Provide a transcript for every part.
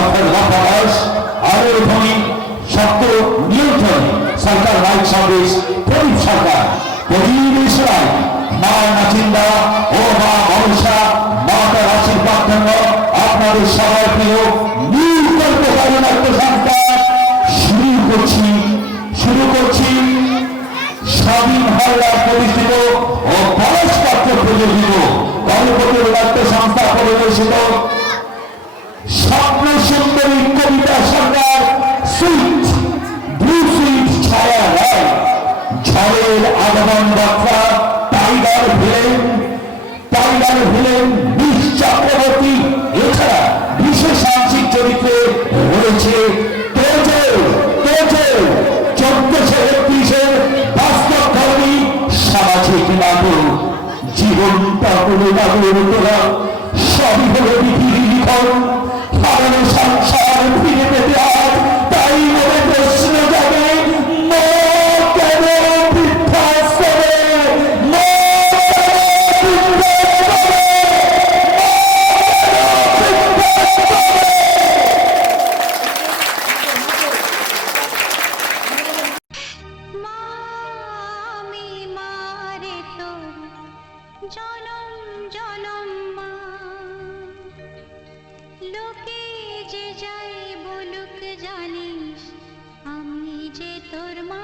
অর্থাৎ লাফাবাস আরো ধ্বনি শক্ত নিয়ন্ত্রণ সরকার লাইট সার্ভিস প্রদীপ সরকার পরিবেশরায় মা নাচিন্দা ও মা মনসা মাতার আশীর্বাদ জন্য আপনাদের সবার প্রিয় নির্কল্প নাট্য সংস্থা শুরু করছি স্বাধীন হাওড়া প্রতিষ্ঠিত ও পরস্পর প্রযোজিত কর্মপতির নাট্য সংস্থা পরিবেশিত স্বপ্ন সুন্দরী কবিতা সরকার সুইট ব্লু সুইট ছায়া রায় ঝড়ের আগমন বার্তা টাইগার ভিলেন বিশ চক্রবর্তী এছাড়া বিশেষ আংশিক চরিত্রে রয়েছে 1431-এর বাস্তব ধর্মী সামাজিক নাটক জীবনটা করে নাগরিকরা সবই হলো পৃথিবী লিখন হারানো সংসার ফিরে পেতে আজ তাই মনে প্রশ্ন যাবে কেন বৃদ্ধাশ্রমে জনম জনম মা লোকে যে যাই বলুক জানিস আমি যে তোর মা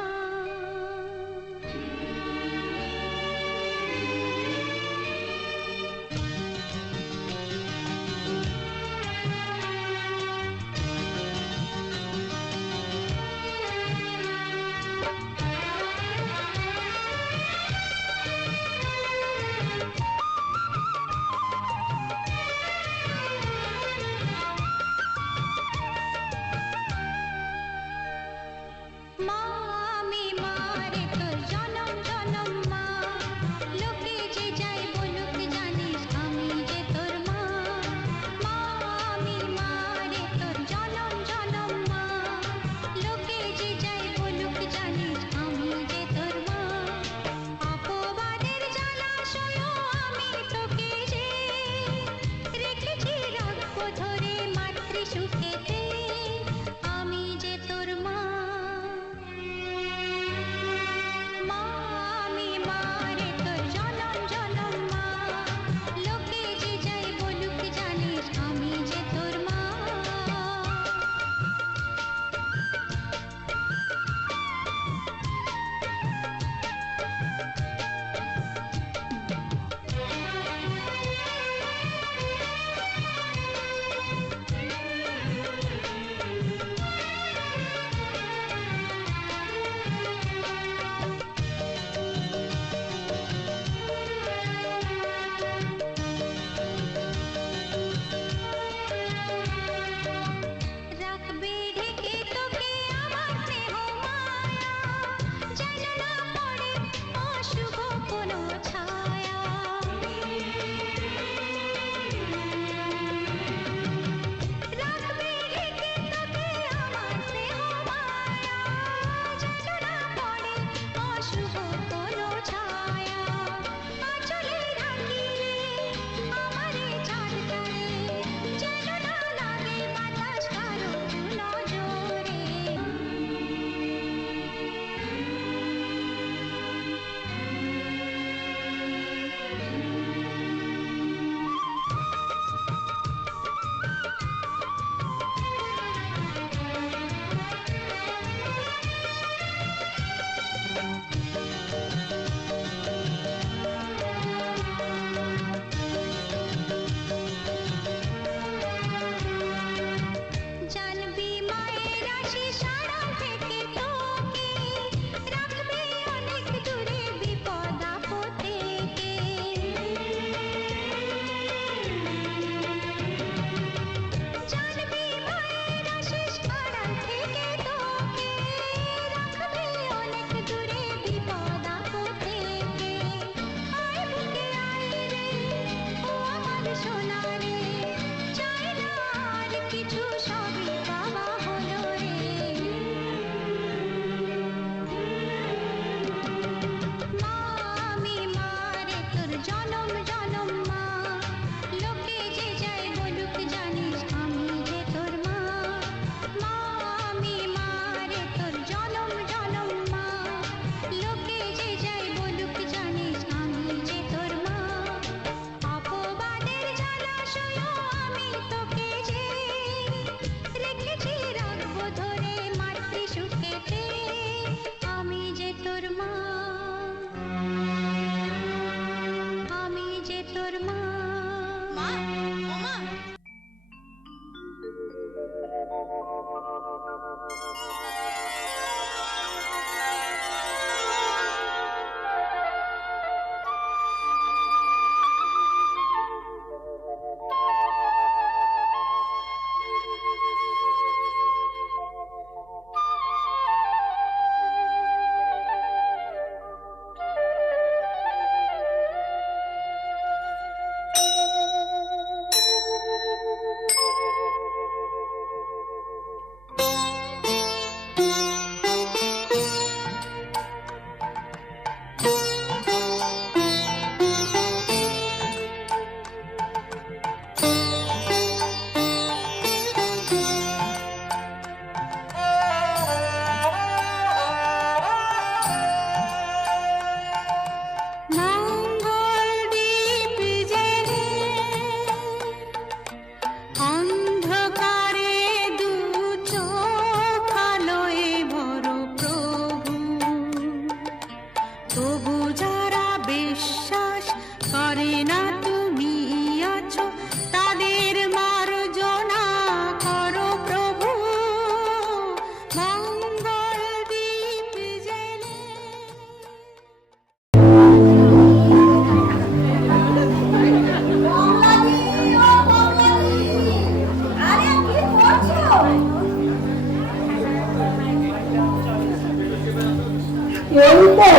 এই তো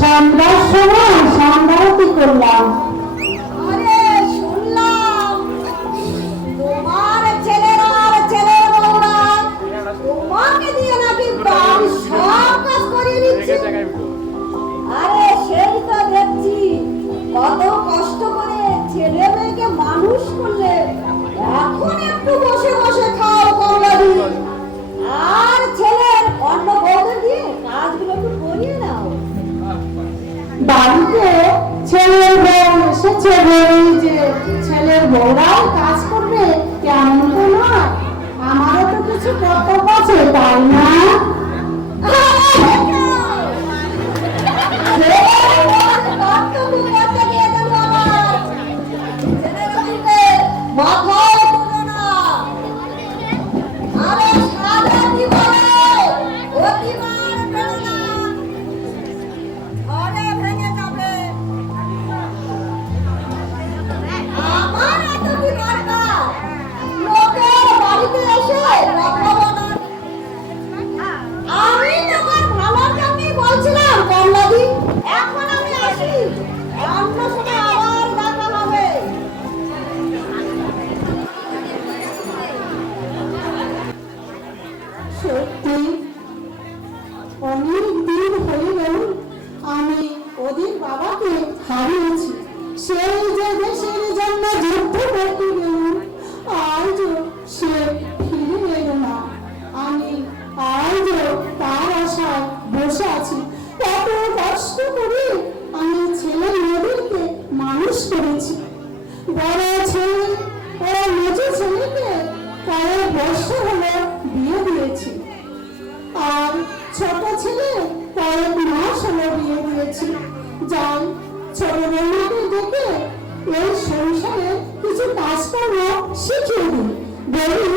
সন্ধ্যার সময় সন্ধ্যারতি করলাম। আরে শুনলাম তোমার ছেলেরা আর ছেলের বউরা তোমাকে দিয়ে নাকি বাড়ির সব কাজ করিয়ে নিচ্ছে। আরে সেই তো দেখছি কত কষ্ট করে ছেলে মেয়েকে মানুষ করলে, এখন একটু বসে বসে খাও কমলাদি, আর ছেলের অন্য বউদের দিয়ে কাজগুলো একটু করিয়ে নাও। বাড়িতে ছেলের বউ এসেছে বলেই যে ছেলের বউরাও কাজ করবে কেমন তো নয়, আমারও তো কিছু কর্তব্য আছে, তাই না? আমি তোমার ভালোর জন্যই বলছিলাম কমলাদি, এখন আমি আসি, অন্য সময় আবার দেখা হবে। সত্যি অনেক দিন হয়ে গেল আমি ওদের বাবাকে হারিয়েছি। সেই যে দেশের জন্য যুদ্ধ করতে গেলাম, আজও সে ফিরে এলো না। আমি আজও তার আশায় বসে আছি। কত কষ্ট করে আমি ছেলে মেয়েদেরকে মানুষ করেছি। বড় ছেলে ও মেজো ছেলেকে কয়েক বছর হলো বিয়ে দিয়েছি, আর ছোট ছেলে কয়েক মাস হলো বিয়ে দিয়েছি। যাই ছোট বৌমাকে ডেকে এই সংসারে কিছু কাজকর্ম শিখিয়ে দিই। বলি,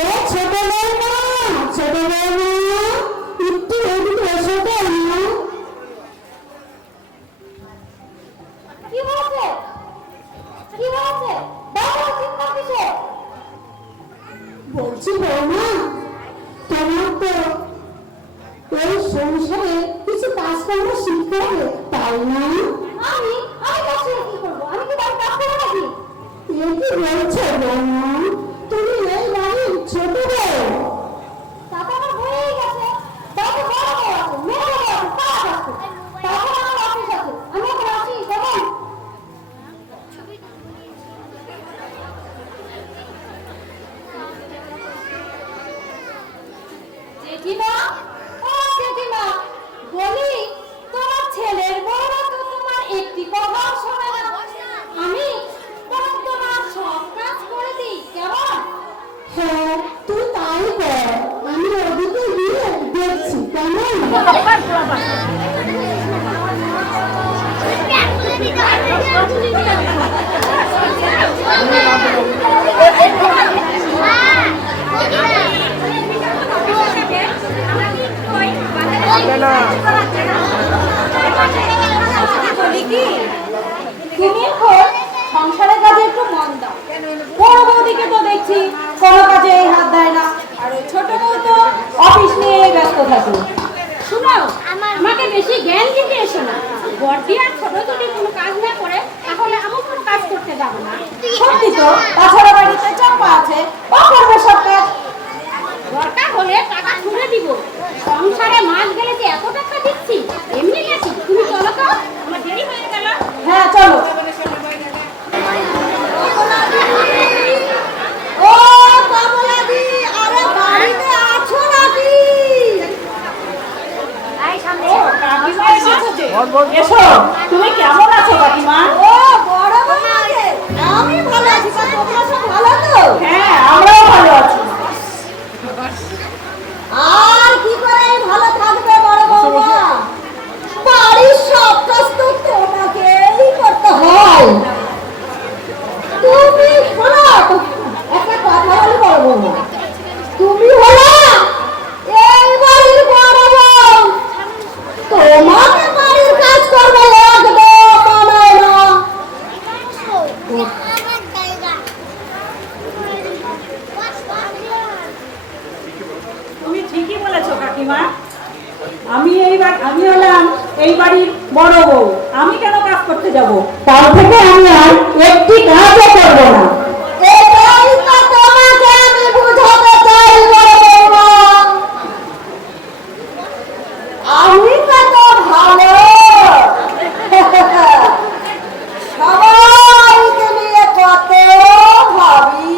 ও ছোট বৌমা, ছোট বৌমা, একটু এদিকে এসো তো মা। কি হয়েছে? কি হয়েছে? বাবা চিন্তা কিসের? বলছি বৌমা, তোমার তো এই সংসারে কিছু কাজকর্ম শিখতে হবে, তাই না? আমি কাজ ছেড়ে কি করবো? আমি কি বাড়ির কাজ করবো নাকি? এ কি বলছো বৌমা? তুমি এই বাড়ির ছোট বউ। তাতে আমার হয়েই গেছে। তাতে বড় বউ আছে, মেয়ে বউ আছে, কাজ আছে, তারপর আমার অফিস আছে। আমি এখন আসি, কেমন? জেঠিমা, ও জেঠিমা, বলি তোমার ছেলের বউরা তো তোমার একটি কথাও শোনে না। আমি বরং তোমার সব কাজ করে দিই, কেমন? হ্যাঁ, তুই তাই কর, আমি ওদিকে গিয়ে দেখছি, কেমন? বলি কি, তুমি এখন সংসারের কাজে একটু মন দাও। বড় বৌদিকে তো দেখছি কোনো কাজে হাত দেয় না, আর ওই ছোট বউ তো অফিস নিয়ে ব্যস্ত থাকে। শুনো, আমাকে বেশি জ্ঞান দিতে এসো না। বড়দি আর ছোট যদি কোনো কাজ না করে তাহলে আমি কোনো কাজ করতে যাব না। সত্যি তো, তাছাড়া বাড়িতে চাপা আছে, ও করবে সব কাজ। দরকার হলে টাকা তুলে দিব। সংসারে মাস গেলে যে এত টাকা দিচ্ছি, এমনি নাকি? তুমি চলো তো, আমার দেরি হয়ে গেল। হ্যাঁ চলো। ও কমলাদি, আরে বাড়িতে আছো নাকি? ও, কাকিমা এসেছো যে? এসো, তুমি কেমন আছো কাকিমা? ও বড় বউ আছে, আমি ভালো আছি। তা তোমরা সব ভালো তো? হ্যাঁ, আমরাও ভালো আছি। আর কি করে ভালো থাকবে বড় বৌমা? বাড়ির সব কাজ তো তোমাকেই করতে হয়। তুমি শোনো, একটা কথা বলি বড় বৌমা, তুমি হলো এই বাড়ির বড় বউ, তোমাকে বাড়ির কাজ করবে একদম মানায় না। ও এই বাড়ির বড় বউ, আমি কেন কাজ করতে যাব? কাল থেকে আমি আর একটি কাজও করব না। এটাই তো তোমাকে আমি বুঝাতে চাই বড় বৌমা। আমি কত ভালো, সবাইকে নিয়ে কত ভাবি।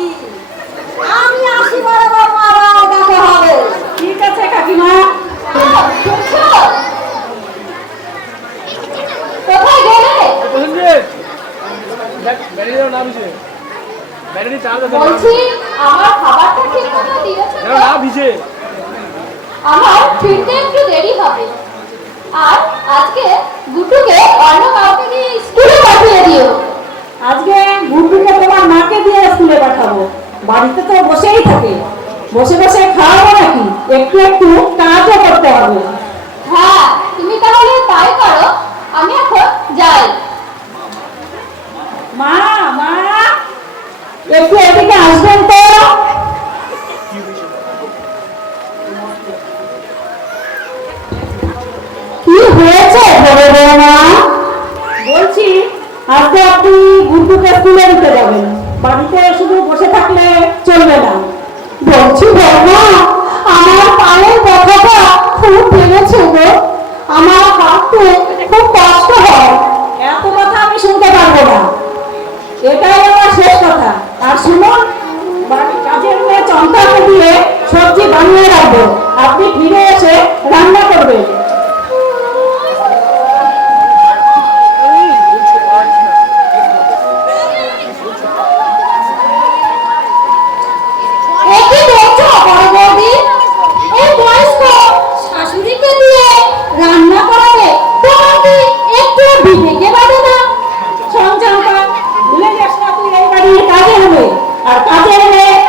আমি আসি বড় বৌমা, আবার দেখা হবে। ঠিক আছে কাকিমা। শুনছো? কোথায় গেলে? বলছি আমার খাবারটা ঠিক মতো দিয়েছো তো? না ভিজে আমার ফিরতে একটু দেরি হবে। আর আজকে গুটুকে অন্য কাউকে দিয়ে স্কুলে পাঠিয়ে দিও। আজকে গুড্ডুকে তোমার মাকে দিয়ে স্কুলে পাঠাবো। বাড়িতে তো বসেই থাকে, বসে বসে খাওয়াবো নাকি? একটু একটু কাজও করতে হবে। হ্যাঁ, তুমি তাহলে তাই করো। আমি এখন যাই। মা, মা, একটু এদিকে আসবেন তো। কি হয়েছে বড় বৌমা? বলছি আজকে আপনি গুড্ডুকে স্কুলে দিতে যাবেন, বাড়িতে শুধু বসে থাকলে চলবে না। বলছি বৌমা, আমার পায়ের ব্যথাটা খুব বেড়েছে গো, আমার হাঁটতে খুব কষ্ট হয়। এত কথা আমি শুনতে পারবো না, এটাই আমার শেষ কথা। আর শুনুন, বাড়ির কাজের মেয়ে চম্পাকে দিয়ে সবজি বানিয়ে রাখবো, আপনি ফিরে এসে রান্না করবেন। একই দেখছো বড় বৌদি, এই বয়স্ক শাশুড়িকে দিয়ে রান্না করাবে তোমার কি একটু বিবেকে বাঁধে না? চম্পা, ভুলে যাস না তুই এই বাড়ির কাজের মেয়ে, আর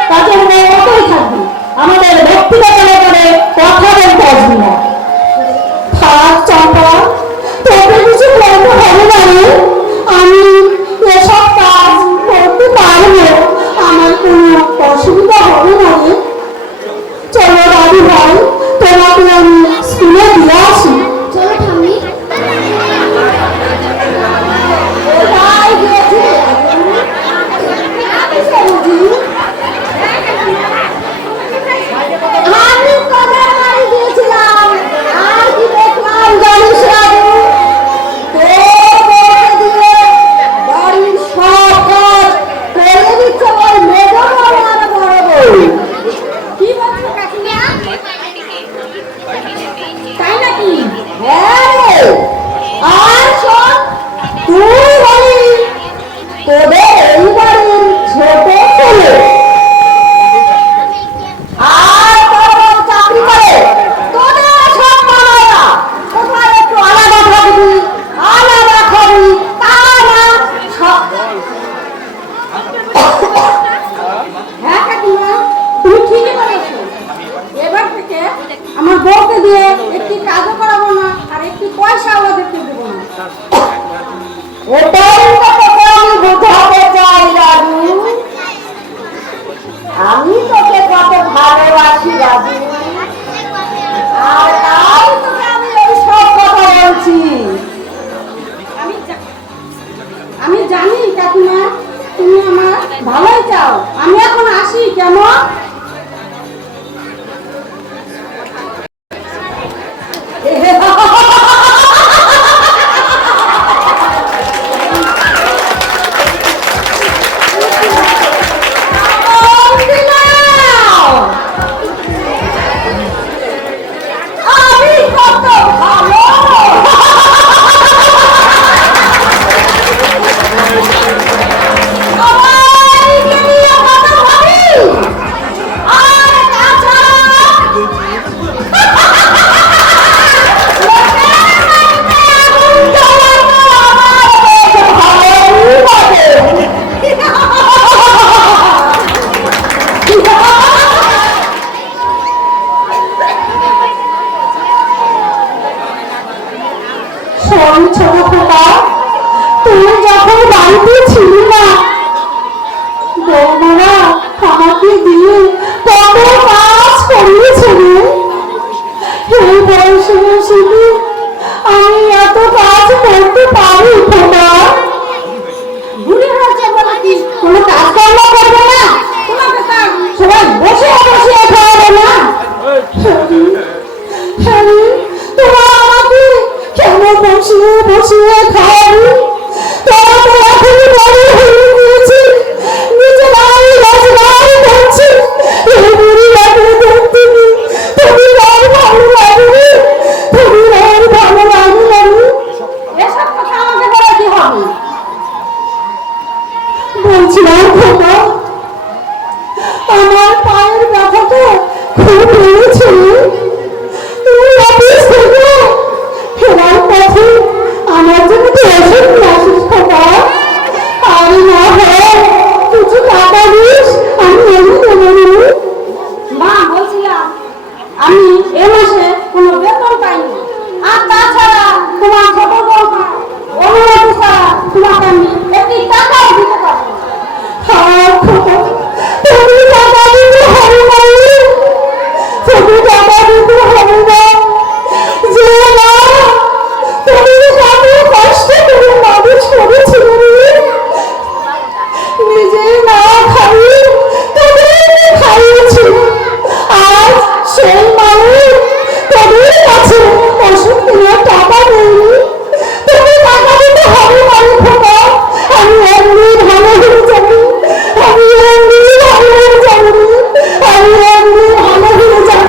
কাজের মেয়ে মতোই থাকবি। আমাদের ব্যক্তিগত ব্যাপারে কথা বলতে আসবি না। থাক চম্পা, তোকে কিছু বলতে হবে না রে। আমি এসব কাজ করতে পারবো, আমার কোনো অসুবিধা হবে না রে। চলো দাদু ভাই, তোমাকে আমি স্কুলে দিয়ে আসি। চলো ঠাম্মি। কোথায় গেছে? আমি তোদের বাড়ি গিয়েছিলাম, আর কি দেখলাম জানিস রাজু? তোর বউকে দিয়ে বাড়ির সব কাজ করে দিচ্ছে ওই মেজো বউ আর বড় বউ। কি বলছো কাকিমা? তাই নাকি? হ্যাঁ রে, আর শোন, তুই বলি তোদের এই বাড়ির ছোট ছেলে, আর তোর বউ চাকরি করে, তোদের সব মানায় না। কোথায় একটু আলাদা থাকবি, আলাদা খাবি, তা না সব। হ্যাঁ কাকিমা, তুমি ঠিকই বলেছো। এবার থেকে আমার বউকে দিয়ে একটি কাজও করাবো না, আর একটি পয়সাও ওদেরকে দেবো না। এটাই তো তোকে আমি বোঝাতে চাই রাজু। আমি তোকে কত ভালোবাসি রাজু, আর তাই তোকে আমি এই সব কথা বলছি। আমি জানি কাকিমা, তুমি আমার ভালোই চাও। আমি এখন আসি, কেমন? আমি কত ভালো। সবাইকে নিয়ে কত ভাবি। আর তাছাড়া শোন ছোট খোকা, তুই যখন বাড়িতে ছিলি না, বৌমারা আমাকে দিয়ে কত কাজ করিয়েছিল। এই বয়সে এসে আমি এত বসিয়ে বসিয়ে খাওয়াবি। তোরা তো এখন বড় হয়ে গিয়েছিস, নিজেরাই রোজগার করছিস। এই বুড়ি লাগে দেখতে নি, তোদের আর ভালো লাগবে, তোদের আর ভালো লাগবে। এসব কথা আমাকে বলে কি হবে? বলছিলাম খোকা, আমার পায়ের ব্যথাটা খুব বেড়েছে। তুই অফিস থেকে ফেরার পথে আমার জন্য তো ওষুধ নিয়ে আসিস খোকা। আর না হয় কিছু টাকা দিস, আমি এনে দেবো। মা, বলছিলাম আমি এ মাসে কোনো বেতন পাইনি, আর তাছাড়া তোমার ছোট বৌমা অনুমতি ছাড়া তোমাকে আমি একটি টাকাও দিতে পারবো না। হ্যাঁ খোকা, তুমি টাকা দিতে হবে না, তুমি টাকা দিতে হবে না। যে মা তুমি কত কষ্ট করে মানুষ করেছিলে, নিজে না খাই তোদের খাইয়েছিল, আজ সেই মানুষ তোদের কাছে ওষুধ কিনে টাকা নেই। তুমি টাকা দিতে হবে না খোকা, আমি এমনি ভালো হয়ে যাবো, আমি এমনি ভালো হয়ে যাবো, আমি এমনি ভালো হয়ে যাবো।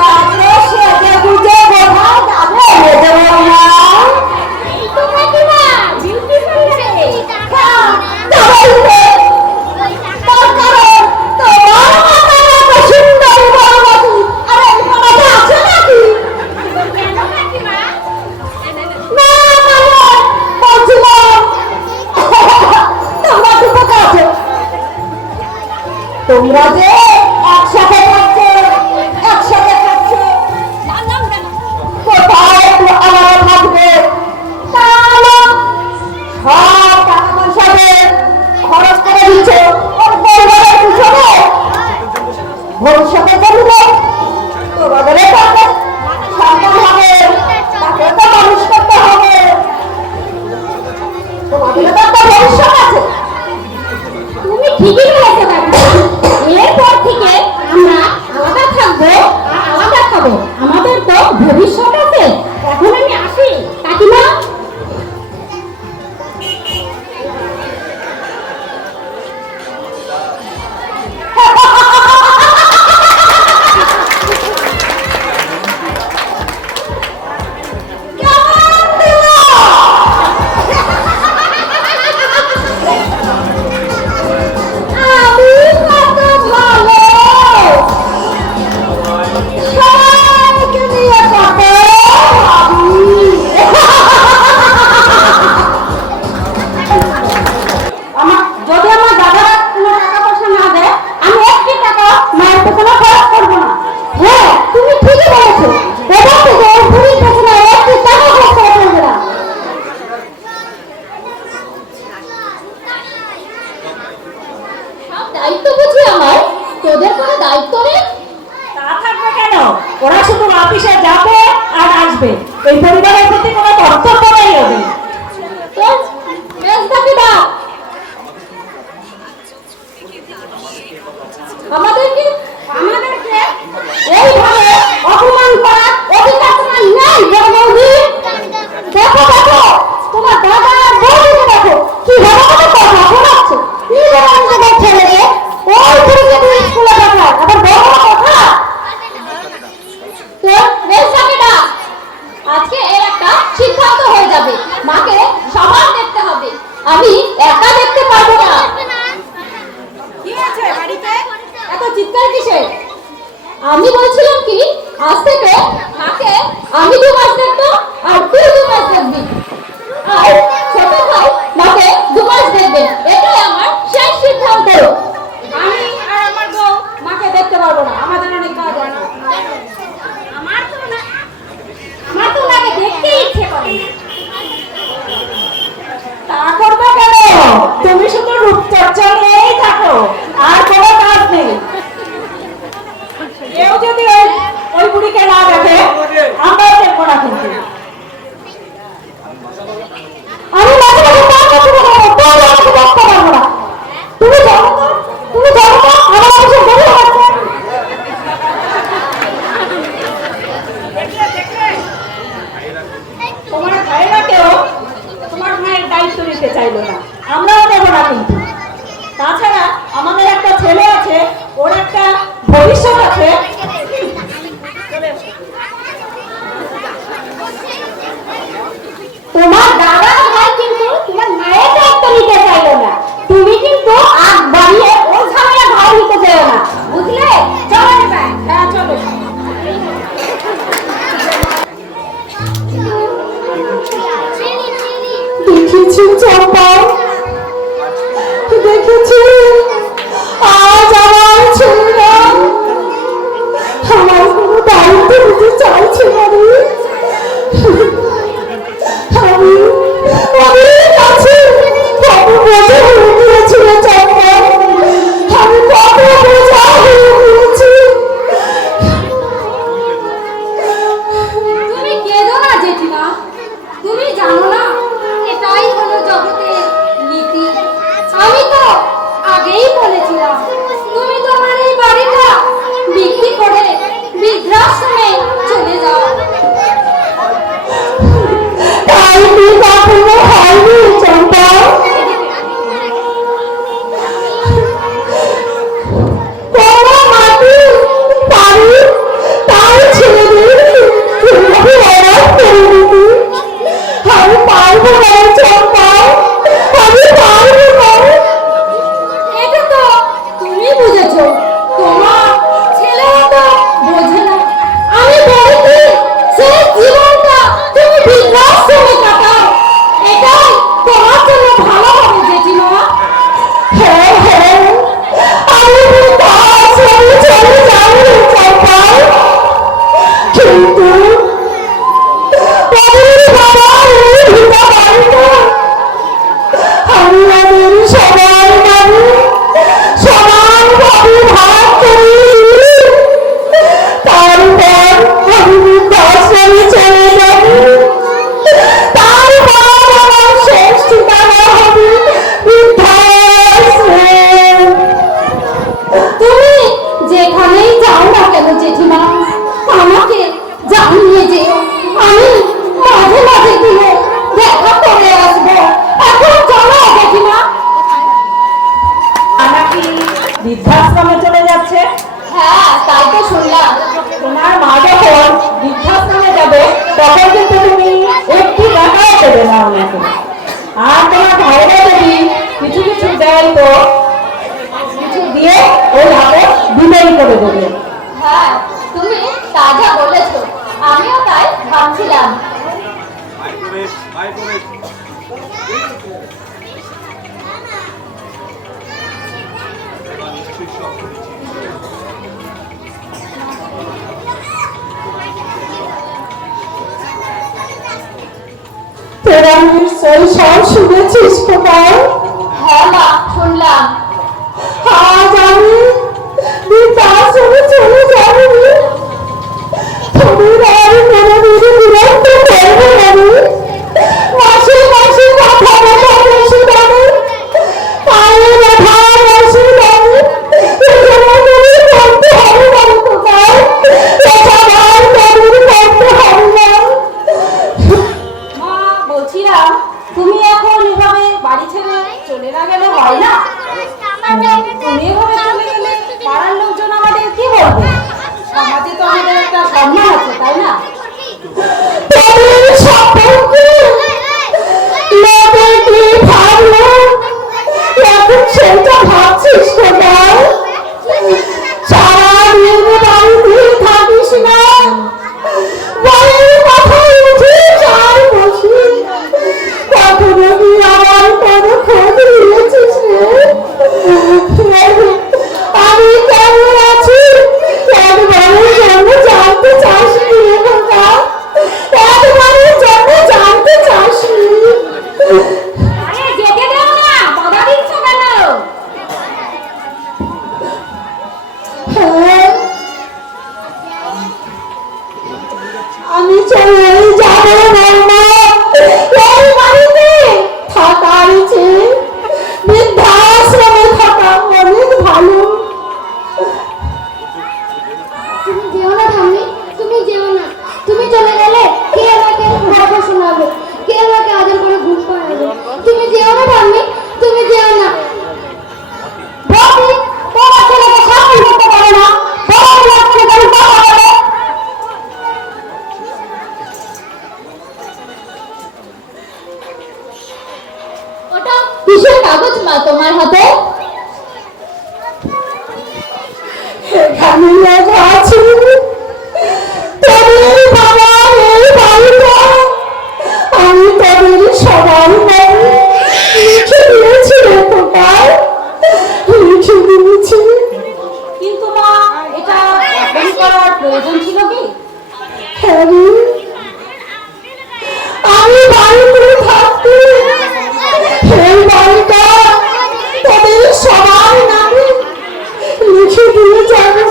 রাত্রে সেজে গুজে কোথাও যাবে মেজে বৌমা? এই তো কাকিমা, বিউটি পার্লারে। হ্যাঁ, যাবোই রে। তার কারণ তোমার মাথায় এত সুন্দর বড় মতি আর এই পাড়াতে আছে নাকি? কেন কাকিমা? না মানে বলছিলাম তোমরা দুটো কাছে, তোমরা যে একসাথে থাকছো, একসাথে খাচ্ছো, কোথাও একটু আলাদা থাকবে, তা না, সব টাকা পয়সা দিয়ে খরচ করে দিচ্ছ ওর পরিবারের পিছনে। ভবিষ্যতে চলবে তোমাদেরও তাকে সন্তান হবে, তাকে তো মানুষ করতে হবে, তোমাদেরও তো একটা ভবিষ্যৎ আছে। তুমি ঠিকই বলেছো কাকিমা। এরপর থেকে আমরা আলাদা থাকবো আর আলাদা খাবো, আমাদের তো ভবিষ্যৎ আছে। এখন আমি আসি কাকিমা। আমি কত ভালো, সবাইকে নিয়ে কত ভাবি। যদি আমার দাদারা কোনো টাকা পয়সা না দেয়, আমি একটি টাকা মায়ের পেছনে খরচ করবো না। হ্যাঁ, তুমি ঠিকই বলেছো, এবার থেকে ওর বুড়ির পেছনে একটি টাকা খরচ করা চলবে না। সব দায়িত্ব বুঝি আমার, তোদের কোনো দায়িত্ব নেই? তা থাকবে কেন? ওরা শুধু অফিসে যাবে আর আসবে, এই পরিবারের প্রতি কোনো কর্তব্য নেই ওদের। তোর মেজদাকে ডাক। আমাদেরকে এইভাবে অপমান করার অধিকার তোমার নেই বড় বৌদি। দেখো দেখো, তোমার দাদা আর বৌদিকে দেখো কিভাবে আমাকে কথা শোনাচ্ছে। নিজেরা নিজেদের ছেলেকে ওই থেকে দিয়ে স্কুলে পাঠায়, আবার বড় বড় কথা। তোর মেজদাকে ডাক। আজকে এর একটা সিদ্ধান্ত হয়ে যাবে, মাকে সবার দেখতে হবে, আমি একা দেখতে পারবো না। কি আছে বাড়িতে এত চিৎকার কিসের? আমি বলছিলাম কি, আজ থেকে মাকে আমি 2 মাস দেখবো আর তুই 2 মাস দেখবি, আর ছোট ভাই মাকে 2 মাস দেখবে, এটাই আমার শেষ সিদ্ধান্ত। আমি আর আমার বউ মাকে দেখতে পারবো না, আমাদের অনেক কাজ আছে। আমার তো ওনাকে দেখতে ইচ্ছে করে। তা করবে কেন? তুমি শুধু রূপচর্চা নিয়েই থাকো, আর কোনো কাজ নেই। কেউ যদি ওই বুড়িকে না দেখে, আমরাও দেখবো না কিন্তু। তখন কিন্তু তুমি একটি টাকাও দেবে না আমাকে। আর তোমার ভাইরা যদি কিছু কিছু দেয় তো কিছু দিয়ে ওই হাতে বিদায় করে দেবে। হ্যাঁ, তুমি তাজা বলেছো, আমিও তাই ভাবছিলাম। তোরা নিশ্চয়ই সব শুনেছিস কোথায়? হ্যাঁ মা, শুনলাম। আজ আমি বৃদ্ধাশ্রমে চলে যাবো। তোদের আর কোনোদিনই বিরক্ত করবো না রে। মাসে মাসে মাথা ব্যথা ওষুধ আনে, পায়ে ব্যথা ওষুধ আনে। এগুলো তোদের করতে হবে না রে কোথায়? এছাড়া আর তোদের করতে হবে না। মা, বলছিলাম তুমি এখন এভাবে বাড়ি ছেড়ে চলে না গেলে হয় না? তুমি এভাবে চলে গেলে পাড়ার লোকজন আমাদের কি বলবে? সমাজে তো আমাদের একটা সম্মান আছে, তাই না? তোদের সম্পর্কে লোকে কি ভাবলো এখন সেটা ভাবছিস কোথায়? সারাদিন বাড়িতে থাকিস না, বাড়ির মাথায় উঠিস আর বসিস। কখনো কি আমার কোনো খোঁজ নিয়েছিস রে? আমি কেমন আছি একবারের জন্য জানতে চাসনি রে বাবা? একবারের জন্য জানতে চাসনি? আরে যেতে দাও না, বাধা দিচ্ছ কেন? হ্যাঁ, আমি চলে যাবো বৌমা। এই বাড়িতে থাকার চেয়ে বৃদ্ধাশ্রমে থাকা অনেক ভালো। তুমি যেও না ঠাম্মি, তুমি যেও না। তুমি চলে গেলে কে আমাকে গল্প শোনাবে, কে আমাকে আদর করে ঘুম পাড়াবে? তুমি যেও না ঠাম্মি, তুমি যেও না। বৌদি, তোমার ছেলেকে শাসন করতে পারে না, বড় লাগছে কেন কথা বলে? ওটা কিসের কাগজ মা তোমার হাতে? এখানে লেখা আছে তোদের বাবার এই বাড়িটা আমি তোদের সবার নামে লিখে দিয়েছি রে কোথায়? লিখে দিয়েছি। কিন্তু মা, এটা এখন করার প্রয়োজন ছিল কি? হ্যাঁ রে, আমি বাড়িতে থাকতে এই বাড়িটা তোদের সবার নামে লিখে দিয়ে যাবে।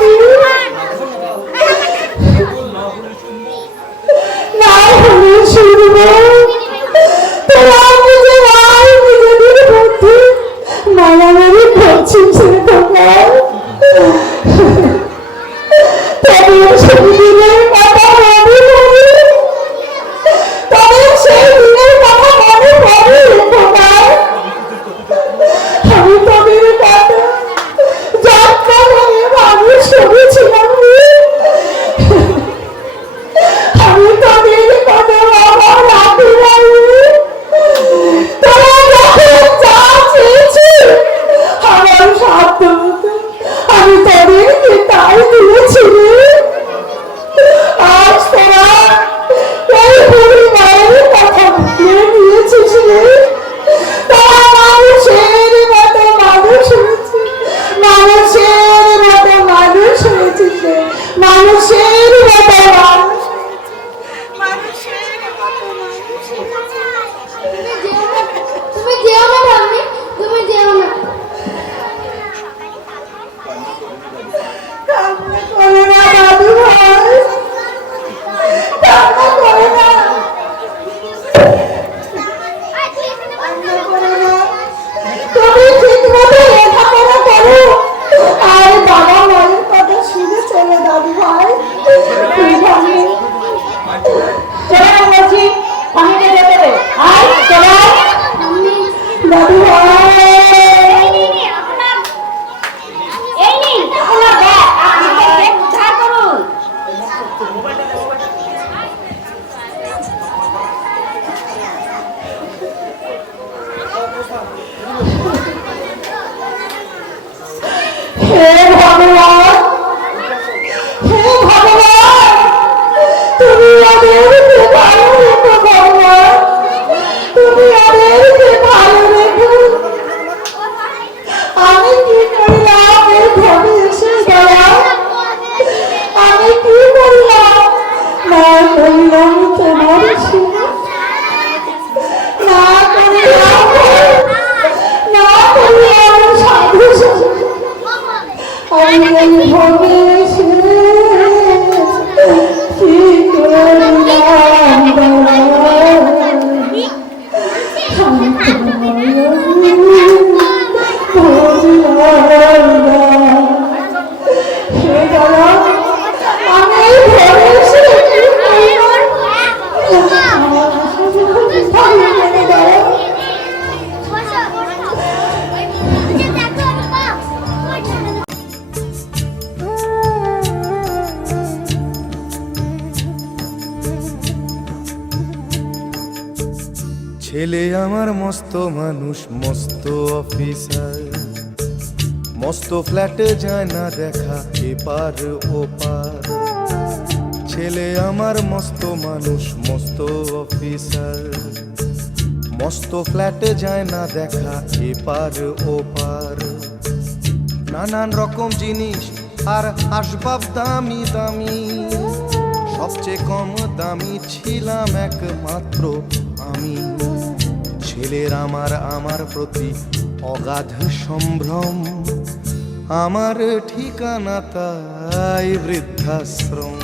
না হলে শুনব তোরা নিজেরাই নিজেদের মধ্যে মারামারি করছিস রে তোমরা। তোদের সেই দিনের কথা মনে পড়ে, তোদের সেই দিনের কথা মনে পড়ে তোমরা। আমি তোদের কথা যাত্রা করে মানুষ করেছিলাম। আমি তোদের কথা বাবা রাখি নাই। তোরা যখন যা চেয়েছিস আমার সাধ্য মতো আমি তোদেরকে তাই দিয়েছি। আজ তোরা এই বুড়ি মায়ের কথা ভুলে নিয়েছিস রে। তোরা মানুষের মতো মানুষ হয়েছিস, মানুষের মতো মানুষ হয়েছিস রে, মানুষের মতো মানুষ, মানুষের মতো মানুষ। তুমি যেও না ঠাম্মি, তুমি যেও না। কান্না করে না দাদু ভাই, কান্না করে না, কান্না করে না। তুমি ঠিক মতো লেখাপড়া করো আর বাবা মায়ের কথা শুনে চলে দাদু ভাই। চলো বলছি, স্বামীকে যেতে দে। আর চলো। ছেলে আমার মস্ত মানুষ, মস্ত অফিসার, মস্ত ফ্ল্যাটে যায় না দেখা এপার ওপার। ছেলে আমার মস্ত মানুষ, মস্ত অফিসার, মস্ত ফ্ল্যাটে যায় না দেখা এপার ওপার। নানান রকম জিনিস আর আসবাব দামি দামি, সবচেয়ে কম দামি ছিলাম একমাত্র আমি। ছেলের আমার প্রতি অগাধ সম্ভ্রম, আমার ঠিকানা তাই বৃদ্ধাশ্রম।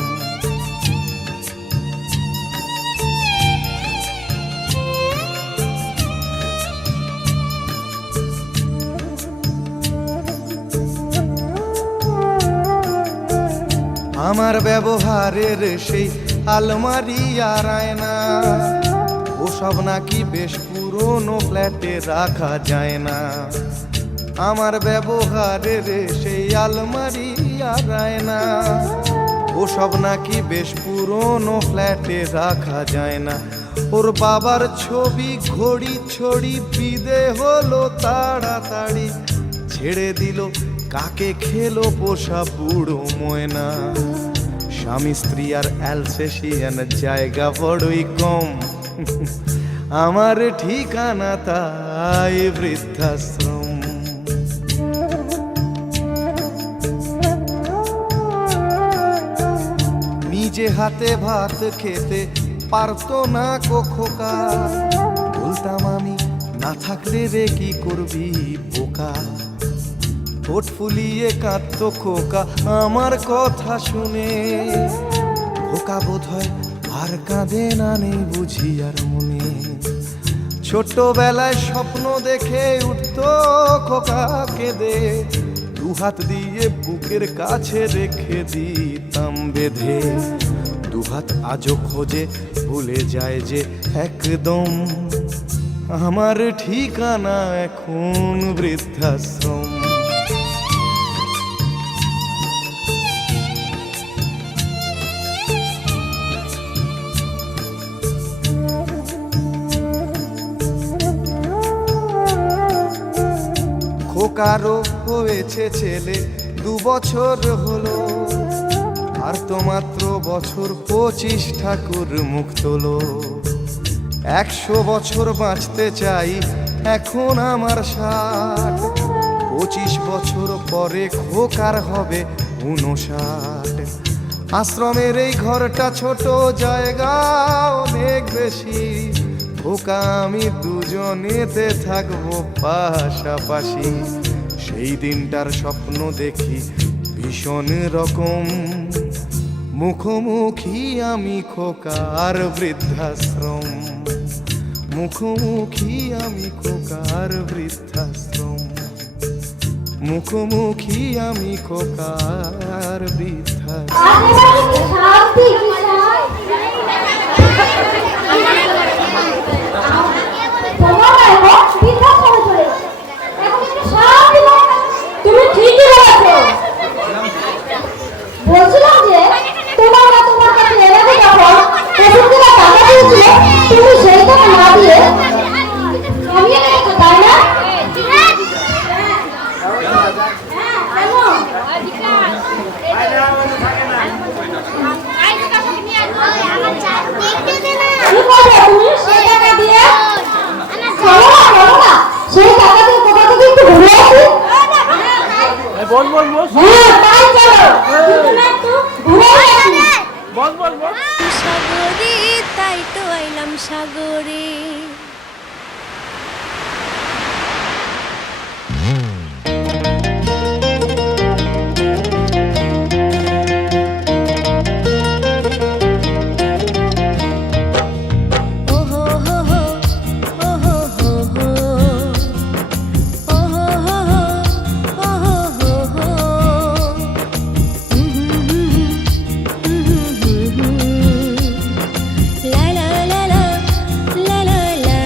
আমার ব্যবহারের সেই আলমারি আর আয়না, ওসব নাকি বেশ পুরনো ফ্ল্যাটে রাখা যায় না। আমার ব্যবহারের সেই আলমারি আর আয়না, ওসব নাকি বেশ পুরনো ফ্ল্যাটে রাখা যায় না। ওর বাবার ছবি ঘড়ি ছড়ি বিদে হলো তাড়াতাড়ি, ছেড়ে দিল কাকে খেলো পোষা বুড়ো ময়না। স্বামী স্ত্রী আর অ্যালসেশিয়ান জায়গা বড়ই কম, আমার ঠিকানা তাই বৃদ্ধাশ্রম। নিজে হাতে ভাত খেতে পারতো না খোকা, বলতাম আমি না থাকলে রে কি করবি বোকা। ঠোঁট ফুলিয়ে কাঁদতো খোকা আমার কথা শুনে, খোকা বোধহয় আর কাঁদে না, নেই বুঝি আর মনে। ছোটবেলায় স্বপ্ন দেখে উঠতো খোকা কেঁদে, দুহাত দিয়ে বুকের কাছে রেখে দিতাম বেঁধে। দুহাত আজও খোঁজে ভুলে যায় যে একদম, আমার ঠিকানা এখন বৃদ্ধাশ্রম। খোকারও হয়েছে ছেলে 2 বছর হলো, আর তো মাত্র বছর 25 ঠাকুর মুখ তোলো। 100 বছর বাঁচতে চাই এখন আমার 60, 25 বছর পরে খোকার হবে 59। আশ্রমের এই ঘরটা ছোট, জায়গা অনেক বেশি, খোকা আমি দুজনেতে থাকবো পাশাপাশি। সেই দিনটার স্বপ্ন দেখি ভীষণ রকম, মুখোমুখি আমি খোকার বৃদ্ধাশ্রম। মুখোমুখি আমি খোকার বৃদ্ধাশ্রম, মুখোমুখি আমি খোকার বৃদ্ধাশ্রম। তুমি ঠিকই বলেছো। বলছিলাম যে তোমার কাছে এলাকা যখন ওষুধগুলো টাকা দিয়েছিল, তুমি সেই টাকা না দিয়ে কমিয়ে রেখেছো, তাই না? কি করবে তুমি সেই টাকা দিয়ে? চলো না, সেই টাকা দিয়ে কোথা থেকে একটু ঘুরে আসি। হ্যাঁ তাই চলো, একটু ঘুরে আসি। সাগরে তাই তো আইলাম সাগরে। La la la la la la la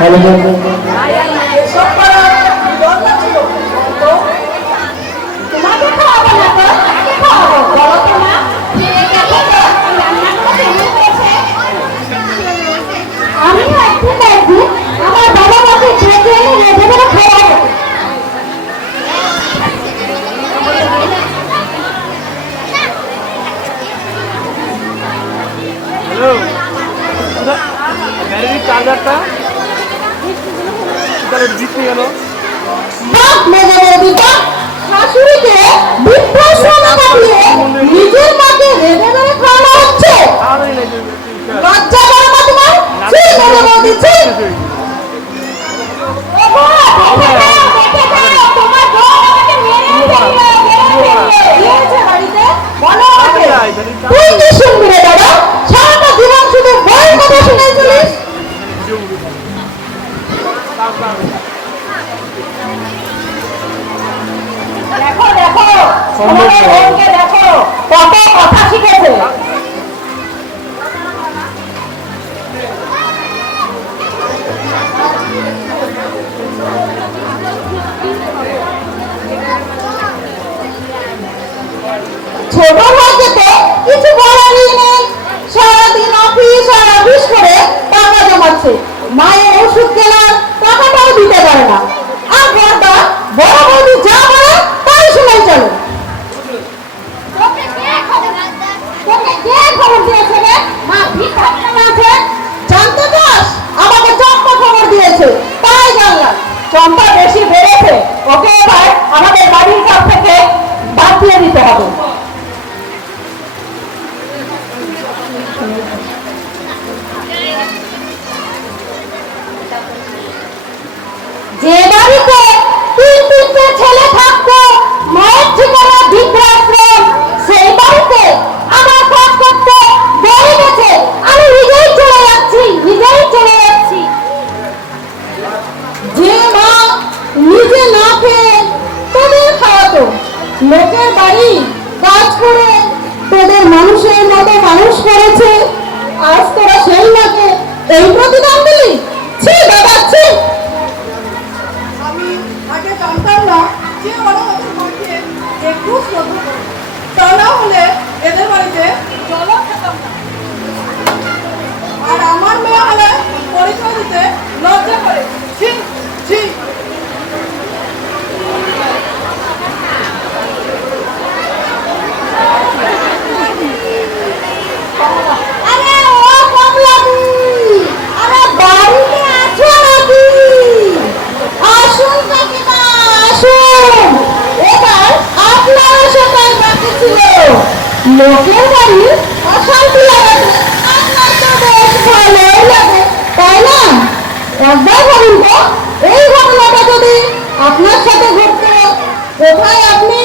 এসব করার কি দরকার ছিল বলতো? তোমাকে খাওয়াবো না তো কাকে খাওয়াবো বলো তো মা? দেখো তো রান্নাগুলো কেমন হয়েছে। আমিও একদিন আমার বাবা মাকে ডেকে এনে রেঁধে করে খাওয়াবো। হ্যালো ব্যাটারির চার্জারটা তাহলে দিতে গেল বাপ মেজারে দিবা শাশুড়িকে বৃদ্ধাশ্রমে পাঠিয়ে নিজের মাকে রেঁধে মেরে খাওয়ানো হচ্ছে। আর এই নাই লজ্জা করে না তোমার? ছি মেজে বৌদি, ছি। ওগো, দেখে দাও, তোমার বউ আমাকে মেরে ফেললো। কি হয়েছে বাড়িতে? বলো আমাকে। ব্যাটারির তুই কি শুনবি রে দাদা? সারাটা জীবন শুধু বউয়ের কথা শুনেছিলিস। দেখো দেখো তোমাদের বোনকে দেখো কত কথা শিখেছে। ছোট ভাইকে তো কিছু বলারই নেই। সারাদিন অফিস আর অফিস করে টাকা জমাচ্ছে, মায়ের ওষুধ কেনার টাকাটাও দিতে পারে না। আর বড়টা বড় বৌদি যা বলে তাই শুনেই চলে। তোকে কে খবর দিয়েছে রে? মা ভিক্ষাটনা আছে। জানতে চাস? আমাকে চম্পা খবর দিয়েছে, তাই জানলাম। চম্পা বেশি বেড়েছে, ওকে এবার আমাদের বাড়ির কাছ থেকে বাদ দিয়ে দিতে হবে। যে বাড়িতে তিনটে ছেলে থাকতো, মায়ের ঠিকানা বৃদ্ধাশ্রম, সেই বাড়িতে আমার কাজ করতে বই গেছে। আমি নিজেই চলে যাচ্ছি। যে মা নিজে না খেয়ে তোদের খাওয়াতো, লোকের বাড়ি কাজ করে তোদের মানুষের মতো মানুষ করেছে, আজ তোরা সেই মাকে এই প্রতিদান দিলি? ছি দাদা, ছি। আমি আগে জানতাম না যে ওরা ওদের মাকে একটু শ্রদ্ধা করে, তা না হলে এদের বাড়িতে জলও খেতাম না। আর আমার মেয়ে হলে পরিচয় দিতে লজ্জা করে। ছি ছি। আরে ও কমলাদি, আরে বাড়িতে আছো নাকি? আসুন কাকিমা, আসুন। এবার আপনারও সেটাই বাকি ছিল। লোকের বাড়ি অশান্তি লাগাতে আপনার তো বেশ ভালোই লাগে, তাই না? একবার ভাবুন তো, এই ঘটনাটা যদি আপনার সাথে ঘটতো, কোথায় আপনি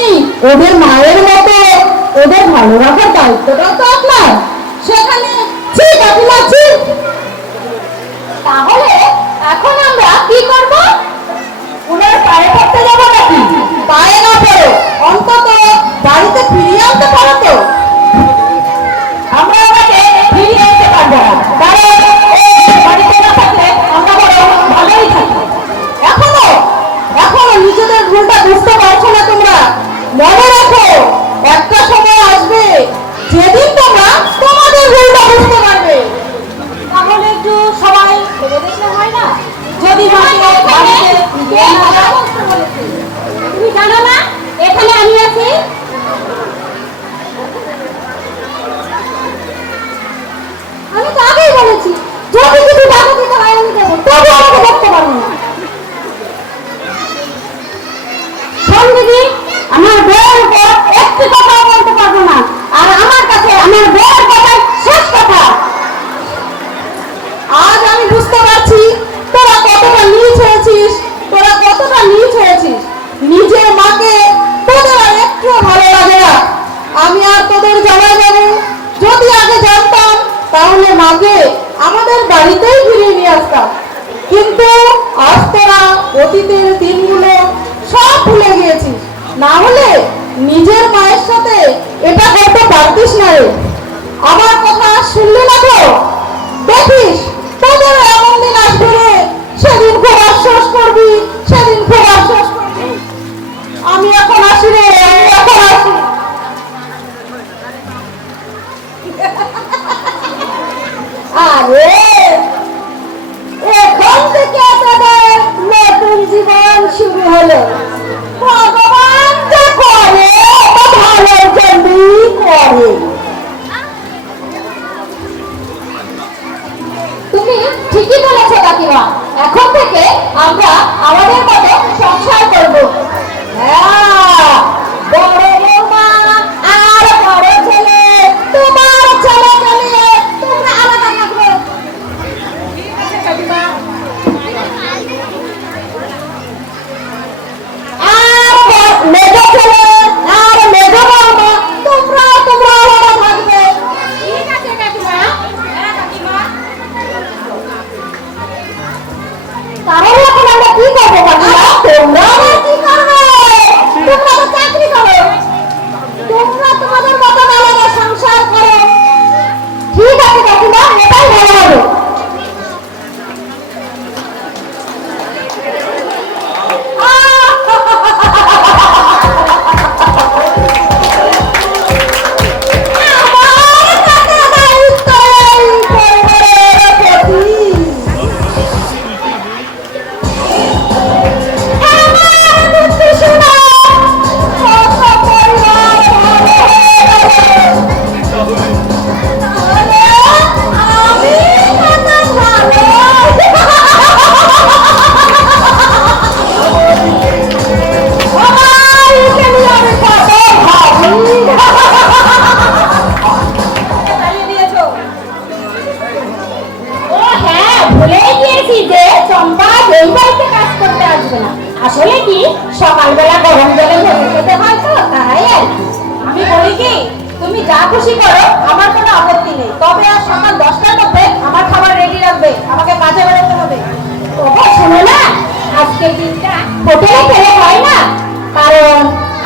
ওদের মায়ের মতো ওদের ভালো রাখার দায়িত্বটাও তো আপনার। সেখানে ছি কাকিমা, ছি। তাহলে এখন আমরা কি করব? ওনার পায়ে পড়তে যাবো নাকি? পায়ে না পড়ো, অন্তত বাড়িতে ফিরিয়ে আনতে পারো তো। আমরা ওনাকে ফিরিয়ে আনতে পারবো না, কারণ এই বাড়িতে না থাকলে আমরা বরং ভালোই থাকি। এখনো এখনো নিজেদের ভুলটা বুঝতে পারছো না তোমরা? মনে রাখো, একটা সময় আসবে যেদিন তোমরা তোমাদের ভুলটা বুঝতে পারবে। তাহলে একটু সবাই ভেবে দেখলে হয় না? যদি মাকে বাড়িতে ফিরিয়ে আনা যায়। তুমি জানো না এখানে আমি আছি? আমি তো আগেই বলেছি, যদি কিছু টাকা দিতে হয় আমি দেবো, তবু আমাকে দেখতে পারবো না। শোন দিদি, আমার বউয়ের উপর একটু কথা বলতে পারবো না, আর আমার কাছে আমার বউয়ের কথাই শেষ কথা। আজ আমি বুঝতে পারছি তোরা কতটা নীচ হয়েছিস, তোরা কতটা নীচ হয়েছিস। নিজের মাকে তোদের আর একটু ভালো লাগে না। আমি আর তোদের জামাই বাবু যদি আগে জানতাম, তাহলে মাকে আমাদের বাড়িতেই ফিরিয়ে নিয়ে আসতাম। কিন্তু আজ তোরা অতীতের দিনগুলো সব ভুলে গিয়েছিস। না হলে নিজের মায়ের সাথে এটা করতে পারতিস না রে। আমার কথা শুনলি না তো? দেখিস তোদের এমন দিন আসবে রে, সে আরে এখন থেকে তোদের নতুন জীবন শুরু হলো। ভগবান যা করে তা ভালোর জন্যই করে। তুমি ঠিকই বলেছো কাকিমা, এখন থেকে আমরা আমাদের মতো সংসার করবো। হ্যাঁ, বড় বৌমা আর বড় ছেলে, তোমার ছেলেকে নিয়ে তোমরা আলাদা থাকবে। ঠিক আছে কাকিমা। আর মেজো ছেলে আর মেজো বৌমা তোমরা আলাদা থাকবে। ঠিক আছে কাকিমা। হ্যাঁ কাকিমা। তাহলে এখন আমরা কি করবো কাকিমা? তোমরা আবার কি করবে? তোমরা তো চাকরি করো, তোমরা তোমাদের মতো আলাদা সংসার করো। ঠিক আছে কাকিমা, এটাই ভালো হবে। আমার কাছে দায়িত্ব এই পরিবারের প্রতি। আমার বুদ্ধি শোনো, কত পরিবার ভালো হয়ে গেলে। তাহলে আমি কত ভালো। সবাইকে নিয়ে আমি কত ভাবি। ও হ্যাঁ, ভুলেই গিয়েছি যে চম্পা এই বাড়িতে কাজ করতে আসবে না। আসলে কি সকালবেলা গরম জলে ধরে খেতে হয় তো, তাই আর কি। আমি বলি কি, তুমি যা খুশি করো, আমার কোনো আপত্তি নেই। তবে আর সকাল 10টার মধ্যে আমার খাবার রেডি রাখবে, আমাকে কাজে বেরোতে হবে। ওটা শোনো না, আজকের দিনটা হোটেলে খেলে হয় না, কারণ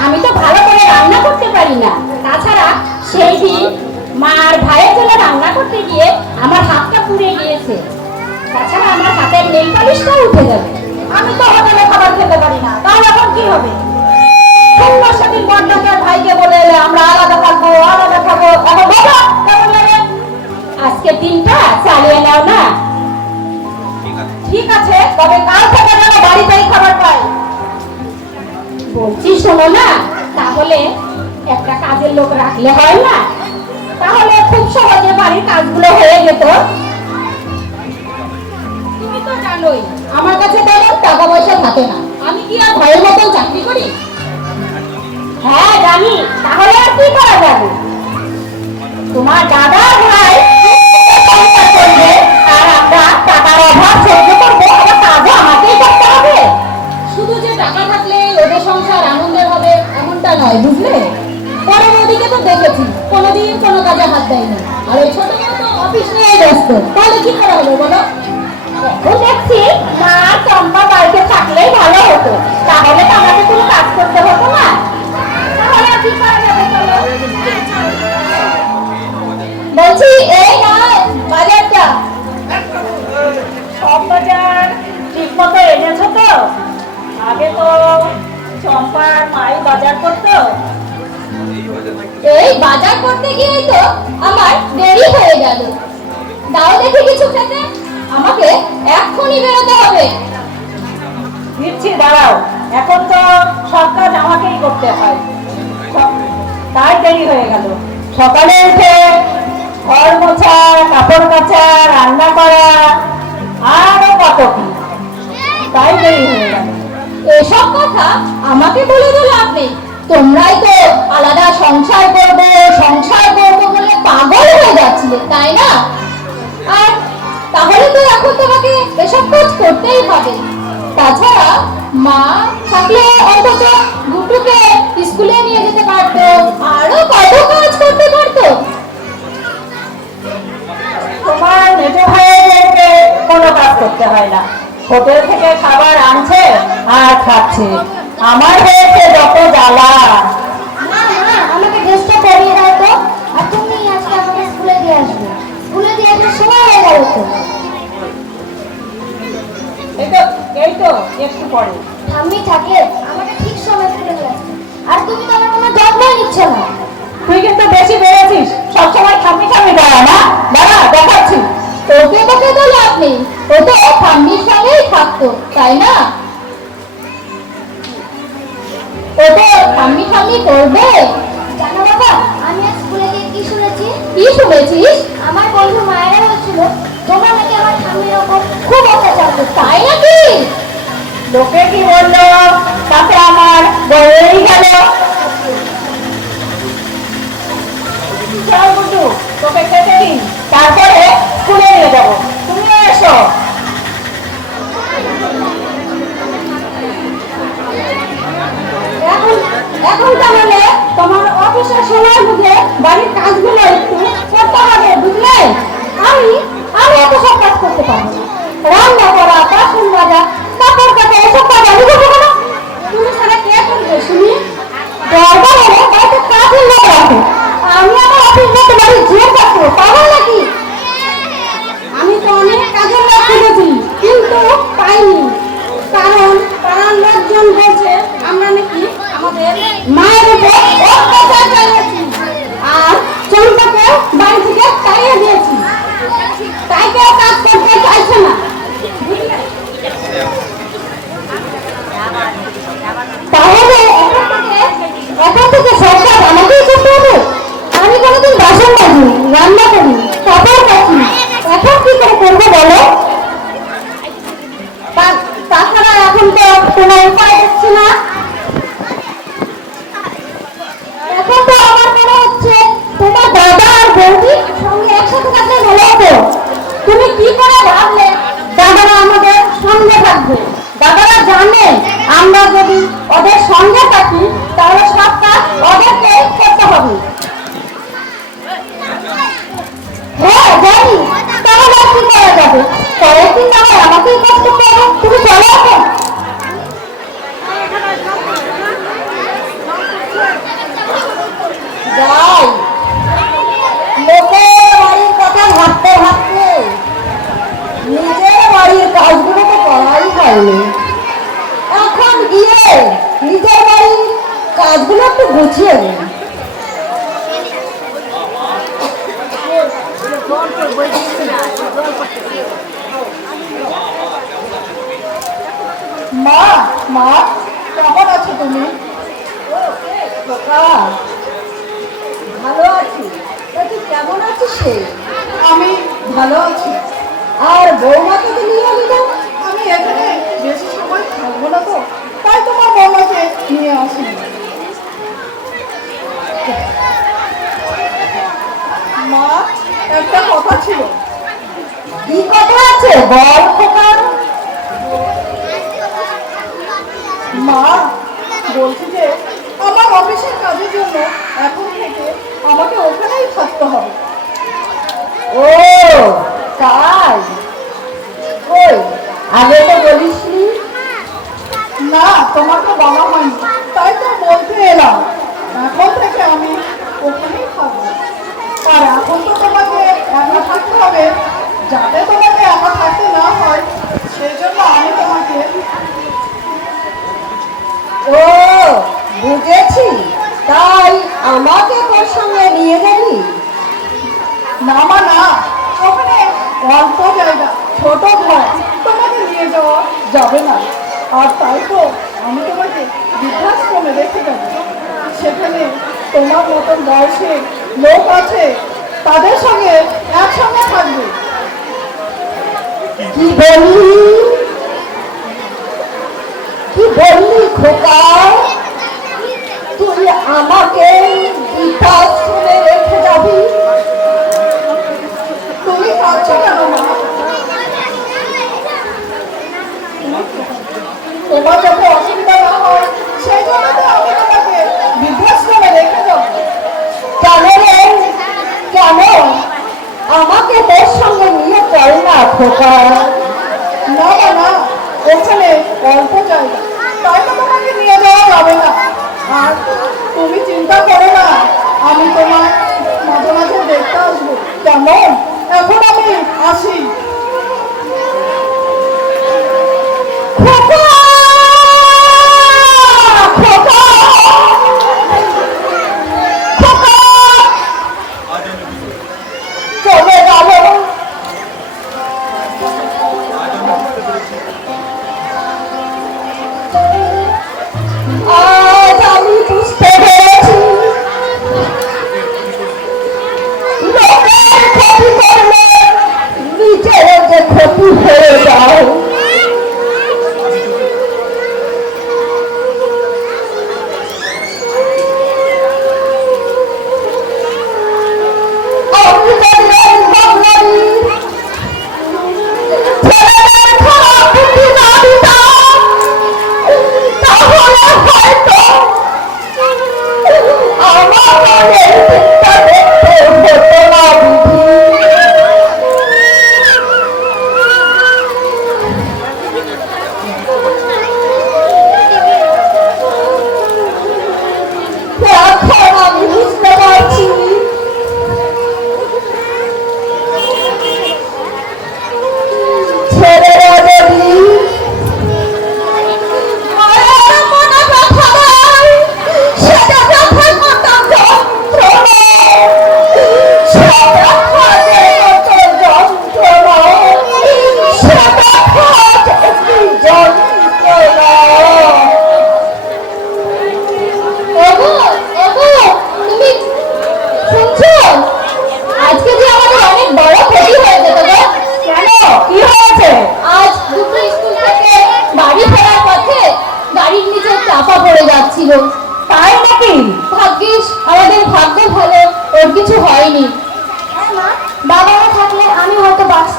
আমি তো ভালো করে রান্না করতে পারি না। তাছাড়া সেই দিন মার ভাইয়ের জন্য রান্না করতে গিয়ে আমার হাতটা পুড়ে গিয়েছে। তাছাড়া আমার হাতের নেল পালিশটাও উঠে যাবে। আমি তো হোটেলে খাবার খেতে পারি না, তাহলে এখন কি হবে? সুন্দর সেদিন বড়টাকে আর ভাইকে বলে এলে আমরা আলাদা থাকবো, আলাদা খাবো। এখন বলো কেমন লাগে? আজকের দিনটা চালিয়ে নাও না। ঠিক আছে, তবে কাল থেকে যেন বাড়িতেই খাবার পাই। বলছি শোনো না, তাহলে একটা কাজের লোক রাখলে হয় না? তাহলে খুব সহজে বাড়ির কাজগুলো হয়ে যেত। তুমি তো জানোই আমার কাছে তেমন টাকা পয়সা থাকে না। আমি কি আর ভাইয়ের মতন চাকরি করি? হ্যাঁ জানি, তাহলে আর কি করা যাবে? তোমার দাদা ভাই সংসার করবে আর আমরা টাকার অভাব সহ্য করবো, আবার কাজও আমাকেই করতে হবে। শুধু যে টাকা থাকলে ওদের সংসার আনন্দের হবে এমনটা নয়, বুঝলে? পরে ওদিকে তো দেখেছি কোনোদিন কোনো কাজে হাত দেয়নি, আর ওই ছোট তো অফিস নিয়ে ব্যস্ত। তাহলে কি করা হবে বলো? এখন দেখছি মা চম্পা বাড়িতে থাকলেই ভালো হতো, তাহলে তো আমাকে কোনো কাজ করতে হতো না। তাহলে আর কি করা যাবে চলো। বলছি এই নয় বাজারটা, সব বাজার ঠিক মতো এনেছো তো? আগে তো চম্পার মাই বাজার করতো। এই বাজার করতে গিয়েই তো আমার দেরি হয়ে গেল। দাও দেখি কিছু খেতে, আমাকে এক্ষুনি বেরোতে হবে। দিচ্ছি, দাঁড়াও। এখন তো সব কাজ আমাকেই করতে হয়, তাই দেরি হয়ে গেল। সকালে উঠে ঘর মোছা, কাপড় কাচা, রান্না করা, আরো কত কি, তাই দেরি হয়ে গেল। এসব কথা আমাকে বলে তো লাভ নেই। তোমরাই তো আলাদা সংসার করবো বলে পাগল হয়ে যাচ্ছিলে, তাই না? আর তাহলে তো এখন তোমাকে এসব কাজ করতেই হবে। তাছাড়া মা থাকলে অন্তত গুটুকে স্কুলে নিয়ে যেতে পারতো, আরো কত কাজ করতে পারতো। তোমার মেজো ভাইয়েরকে কোনো কাজ করতে হয় না, হোটেল থেকে খাবার আনছে আর খাচ্ছে। আমার হয়েছে যত জ্বালা। না মা, আমাকে ড্রেসটা পরিয়ে দাও তো। আর তুমি আজকে আমাকে স্কুলে দিয়ে আসবে। স্কুলে দিয়ে আসার সময় হয়ে গেল তো। এই তো একটু পরে। ঠাম্মি থাকলে আমাকে ঠিক সময় স্কুলে দিয়ে আসবে। আর তুমি তো আমার কোনো যত্নই নিচ্ছ না। তুই কিন্তু বেশি বেড়েছিস, সবসময় ঠাম্মি ঠাম্মি নেই, ও তো ঠাম্মির সঙ্গেই থাকতো, তাই না? ও তো ঠাম্মি ঠাম্মি করবে। জানো বাবা, আমি আজ স্কুলে গিয়ে কি শুনেছি? কি শুনেছিস? আমার বন্ধু মায়েরা বলছিল তোমার নাকি আমার ঠাম্মির ওপর খুব অত্যাচার করতো। তাই নাকি? লোকে কি বললো তাতে আমার বলেই গেল। চল বুঝু, তোকে খেতে দিন, তারপরে স্কুলে নিয়ে যাবো। তুমিও এসো। এখন তাহলে তোমার অফিসের সময়ের মধ্যে বাড়ির কাজগুলো একটু করতে হবে, বুঝলে? আমি আমি এত সব কাজ করতে পারবো না। রান্না করা, বাসন মাজা, কাপড় কাটা, এসব কাজ আমি করবো না। তুমি সারা কে করবে শুনি? দরকার হলে বাড়িতে কাজের লোক রাখো। আমি আমার অফিস মতো বাড়ি যে থাকবো, পাবো নাকি? আমি তো অনেক কাজের লোক খুঁজেছি, কিন্তু পাইনি। কারণ পাড়ার লোকজন বলছে আমরা নাকি আমাদের মায়ের উপর অত্যাচার চালিয়েছি আর চম্পাকে বাড়ি থেকে তাড়িয়ে দিয়েছি, তাই কেউ কাজ করতে চাইছে না। তাহলে এখন থেকে সব কাজ আমাকেই করতে হবে? আমি কোনোদিন বাসন মাজি, রান্না করি, কাপড় কাচি, এখন কি করে করবো বলো? তাছাড়া এখন তো কোনো উপায় দেখছি না। এখন তো আমার মনে হচ্ছে তোমার দাদা আর বৌদি সঙ্গে একসাথে থাকলে ভালো হতো। তুমি কি করে ভাবলে দাদারা আমাদের সঙ্গে থাকবে? দাদারা জানে আমরা যদি ওদের সঙ্গে থাকি তাহলে সব কাজ ওদেরকে করতে হবে। হ্যাঁ জানি, তাহলে আর কি করা যাবে? পরের দিন তাহলে আমাকেই কাজ করতে হবে। তুমি চলো এখন। যাই, লোকের বাড়ির কথা ভাবতে ভাবতে নিজের বাড়ির কাজগুলো তো করাই হয়নি। এখন গিয়ে নিজের বাড়ির কাজগুলো একটু গুছিয়ে নিই। মা, মা কেমন আছো তুমি? ভালো আছি। তুই কেমন আছিস? আমি ভালো আছি। আর বৌমাকে তো নিয়ে এলি না? আমি এখানে বেশি সময় থাকবো না তো, তাই তোমার বৌমাকে নিয়ে আসিনি। মা, একটা কথা ছিল। কি কথা আছে বল খোকা। মা, বলছি যে আমার অফিসের কাজের জন্য এখন থেকে আমাকে ওখানেই থাকতে হবে। ও তাই? কই আগে তো বলিসনি? না, তোমাকে বলা হয়নি, তাই তো বলতে এলাম। এখন থেকে আমি ওখানেই থাকবো। আর এখন তো তোমাকে একা থাকতে হবে, যাতে তোমাকে একা থাকতে না হয় সেই জন্য আমি তোমাকে। ও বুঝেছি, তাই আমাকে তোর সঙ্গে নিয়ে যাবি? না মা না, ওখানে অল্প জায়গা, ছোট ঘর, তোমাকে নিয়ে যাওয়া যাবে না। আর তাই তো আমি তোমাকে বৃদ্ধাশ্রমে রেখে যাবো। সেখানে তোমার মতন বয়সে লোক আছে, তাদের সঙ্গে একসঙ্গে থাকবে। কি বললি? কি বললি খোকা? তুই আমাকে বৃদ্ধাশ্রমে রেখে যাবি? তুমি কাঁদছো কেন মা? তোমার যাতে অসুবিধা না হয় সেই জন্য তো আমি তোমাকে বৃদ্ধাশ্রমে রেখে যাবো। কেন রে? কেন? আমাকে তোর সঙ্গে নিয়ে চল না খোকা। না না, ওখানে অল্প জায়গা, তাই তো তোমাকে নিয়ে যাওয়া যাবে না। আর তুমি চিন্তা করো না, আমি তোমার মাঝে মাঝে দেখতে আসবো, কেমন? এখন আমি আসি। চলে গেল।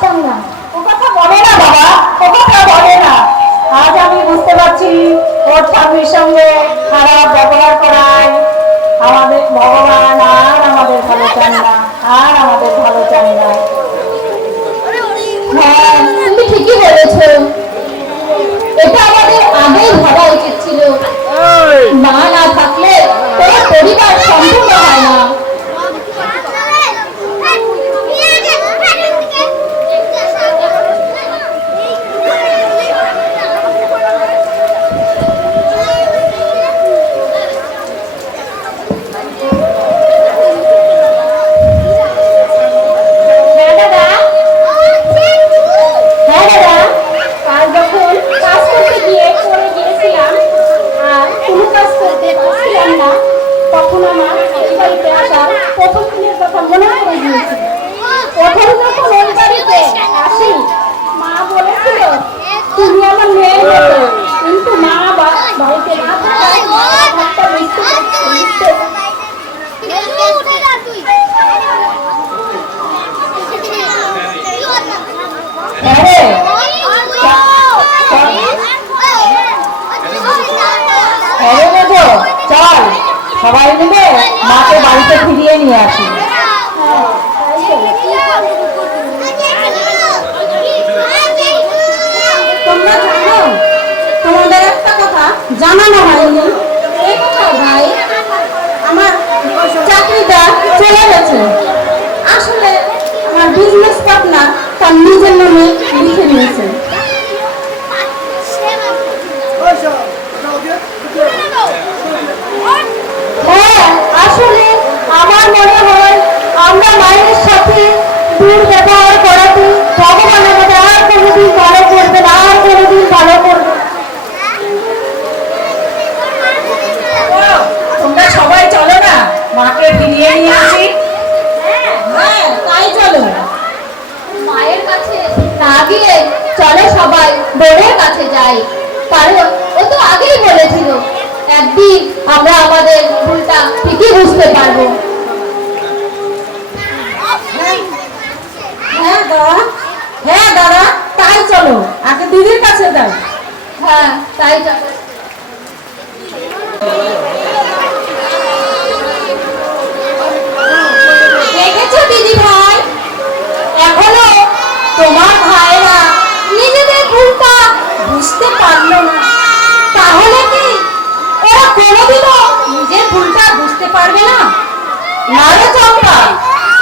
আসতাম না। ও কথা বলে না বাবা, ও কথা বলে না। আজ আমি বুঝতে পারছি ওর স্বামীর সঙ্গে খারাপ ব্যবহার করায় আমাদের ভগবান আর আমাদের ভালো চান না, আর আমাদের ভালো চান না। হ্যাঁ তুমি ঠিকই বলেছো, এটা আমাদের আগেই ভাবা উচিত ছিল। মা না থাকলে কোনো পরিবার সম্পূর্ণ হয় না। হ্যাঁ দাদা, কাল যখন কাজ করতে গিয়ে পড়ে গিয়েছিলাম আর কোনো কাজ করতে পারছিলাম না, তখন আমার এই বাড়িতে আসার প্রথম দিনের কথা মনে পড়ে গিয়েছিল। প্রথম যখন ওই বাড়িতে আসি, মা বলেছিল তুমি আমার মেয়ের মতো, কিন্তু মা বাড়িতে না থাকায় ব্যাপারটা বুঝতে হ্যাঁ রে, হ্যাঁ রে মেজো, চল সবাই মিলে মাকে বাড়িতে ফিরিয়ে নিয়ে আসি। তোমরা জানো, তোমাদের একটা কথা জানানো হয়নি। এই কথা ভাই, আমার চাকরিটা চলে গেছে। আসলে আমার বিজনেস পার্টনার তার নিজের নামে লিখে নিয়েছে। হ্যাঁ, আসলে আমার মনে হয় আমরা মায়ের সাথে দুর্ব্যবহার করাতে ভগবান আমাদের আর কোনোদিন ভালো করবে না, আর কোনোদিন ভালো করবে না। তোমরা সবাই চলো না, মাকে ফিরিয়ে নিয়ে আসি। হ্যাঁ, তাই চলো। মায়ের কাছে না গিয়ে চলো সবাই বোনের কাছে যাই, কারণ ও তো আগেই বলেছিল একদিন আমরা আমাদের ভুলটা ঠিকই বুঝতে পারবো। হ্যাঁ দাদা, তাই চলো, আগে দিদির কাছে যাই। হ্যাঁ তাই চলো। দেখেছো দিদি ভাই, এখনো তোমার ভাইরা নিজেদের ভুলটা বুঝতে পারলো না। তাহলে কি ওরা কোনোদিনও নিজের ভুলটা বুঝতে পারবে না? না রে চম্পা,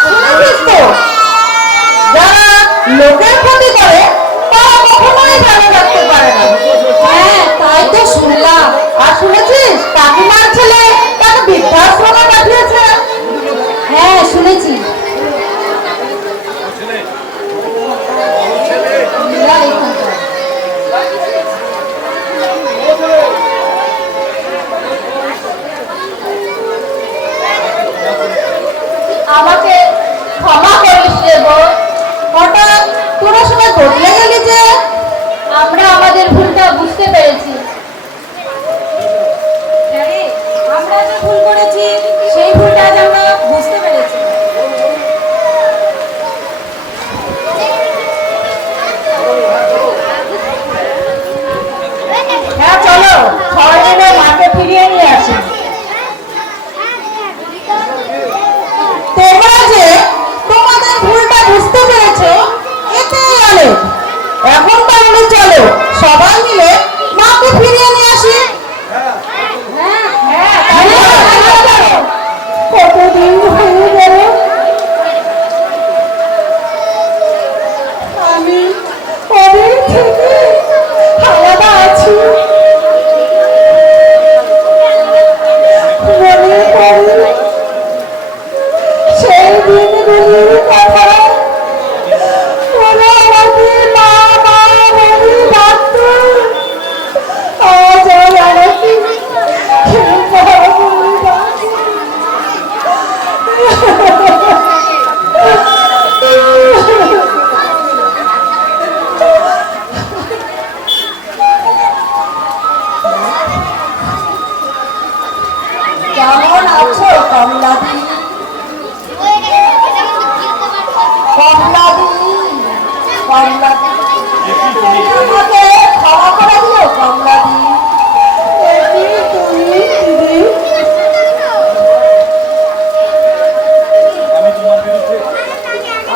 শুনেছিস তো, যারা লোকের ক্ষতি করে তারা কখনোই ভালো থাকতে পারে না। হ্যাঁ তাই তো শুনলাম। আর শুনেছিস কাকিমার ছেলে তাকে বৃদ্ধাশ্রমে পাঠিয়েছে? হ্যাঁ শুনেছি। আমাকে ক্ষমা করিস রে বোন। হঠাৎ তোরা সবাই বদলে গেলি যে? আমরা আমাদের ভুলটা বুঝতে পেরেছি। আমরা যে ভুল করেছি সেই ভুলটা আজ আমরা বুঝতে পেরেছি। হ্যাঁ চলো, সবাই মিলে মাকে ফিরিয়ে নিয়ে আসি। তোমরা যে তোমাদের ভুলটা বুঝতে পেরেছো, এতেই অনেক।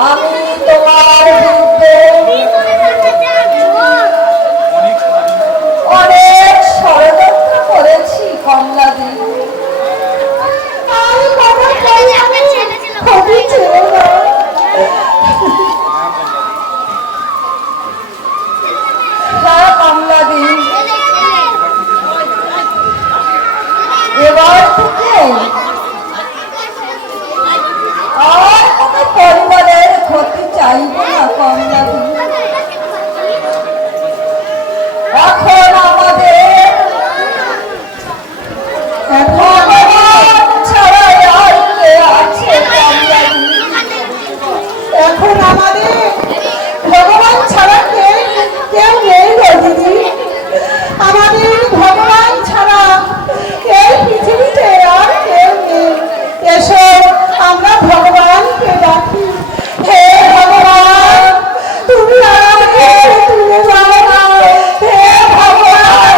আমি তোমার বিরুদ্ধে অনেক ষড়যন্ত্র করেছি কমলাদি। আর কথা কই আমি ক্ষতি চেয়ে না। হ্যাঁ কমলাদি, এবার থেকে আর কোনো পরিবারের ক্ষতি চাইব না কমলাদি। এখন আমাদের ভগবান ছাড়া আর কে আছে কমলাদি? এখন আমাদের ভগবান ছাড়া কেউ নেই গো দিদি। আমাদের ভগবান ছাড়া এই পৃথিবীতে আর কেউ নেই। এসো আমরা ভগবানকে ডাকি। হে ভগবান, তুমি আমাদের তুলে নাও না। হে ভগবান,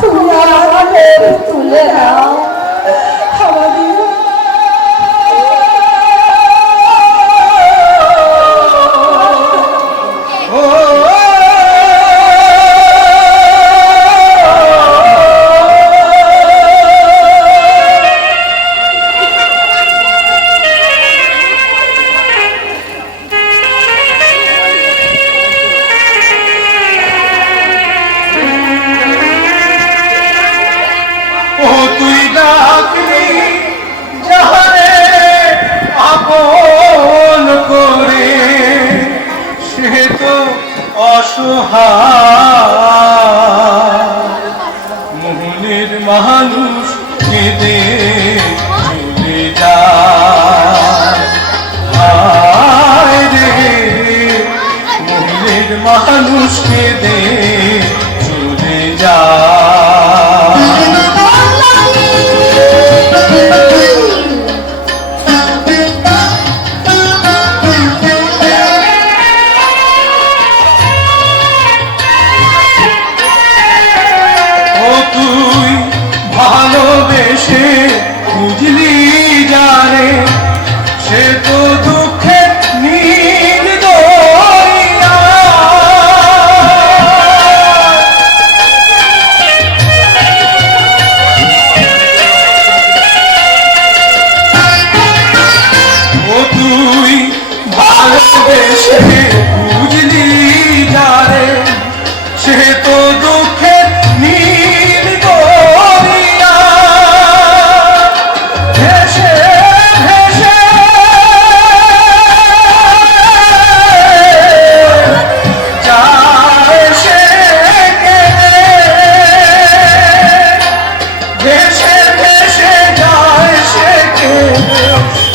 তুমি আমাদের তুলে নাও। আমাদের ও তুই ডাকলি যাহারে আপন করে, সে তো অসহায় মনের মানুষ কেঁদে চলে যায়। হায় রে মনের মানুষ কেঁদে চলে যায়। ও তুই ভালোবেসে বুঝলি জানে, সে তো দুঃখে নীল দরিয়া। ও তুই ভালোবেসে বুঝলি জানে, সে তো দুঃখে নীল দরিয়া। ভেসে ভেসে যায় সে কেঁদে, ভেসে ভেসে যায় সে কেঁদে,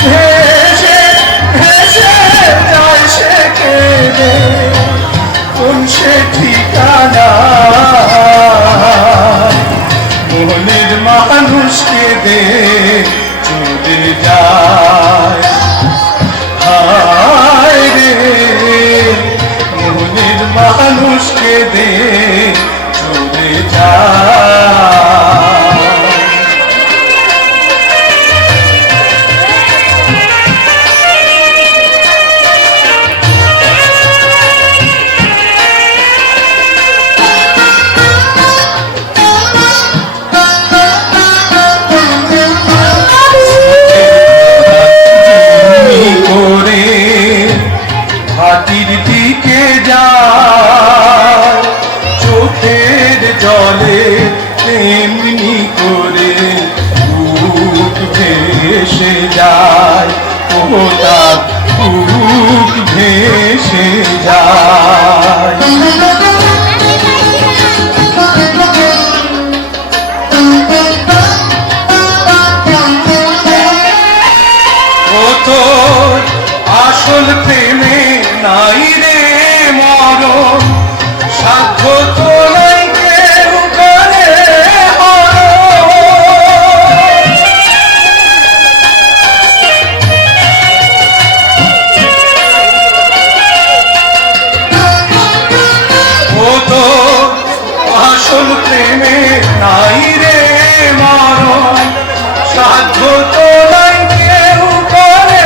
ভেসে ভেসে যায় সে কেঁদে। কোন সে ঠিকানা মনের মানুষকে দে চলে যায়। হায় রে মনের মানুষকে দে চলে যায়। করে হাতির দিকে যায়, চোখের জলে তেমনি করে বুক ভেসে যায়। ও তার বুক ভেসে যায়। ও তোর আসল প্রেমে নাই রে মরণ, সাধ্য তো নাই কেউ করে হরণ। ও তোর আসল প্রেমে নাই রে মরণ, সাধ্য তো নাই কেউ করে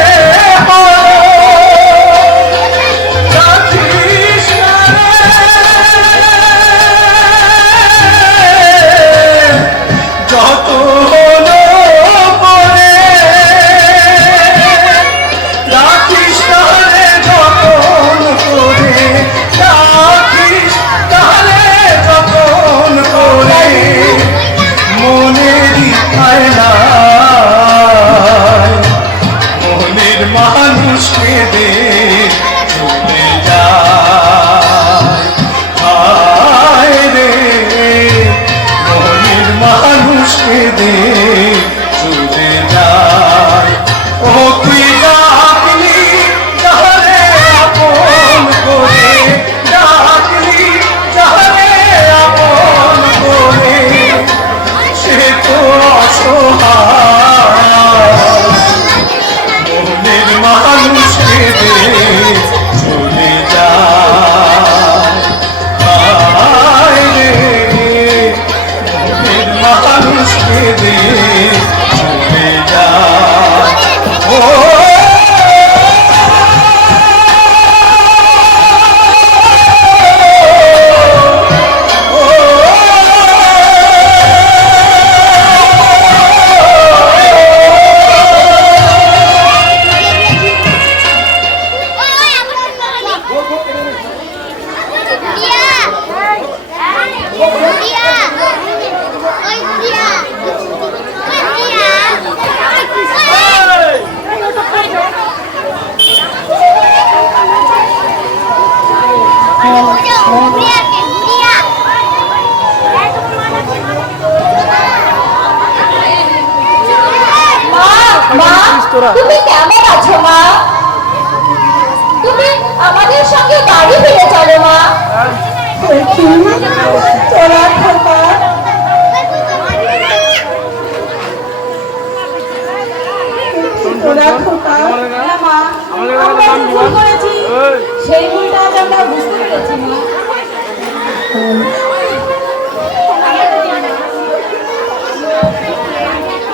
হরণ। লক্ষ্মী তোরা খোকা তোরা খোকা মা আমাদের আমরা নাম যে কি ভুল বল? করেছি এই, সেই ভুলটা আজ আমরা বুঝতে পেরেছি মা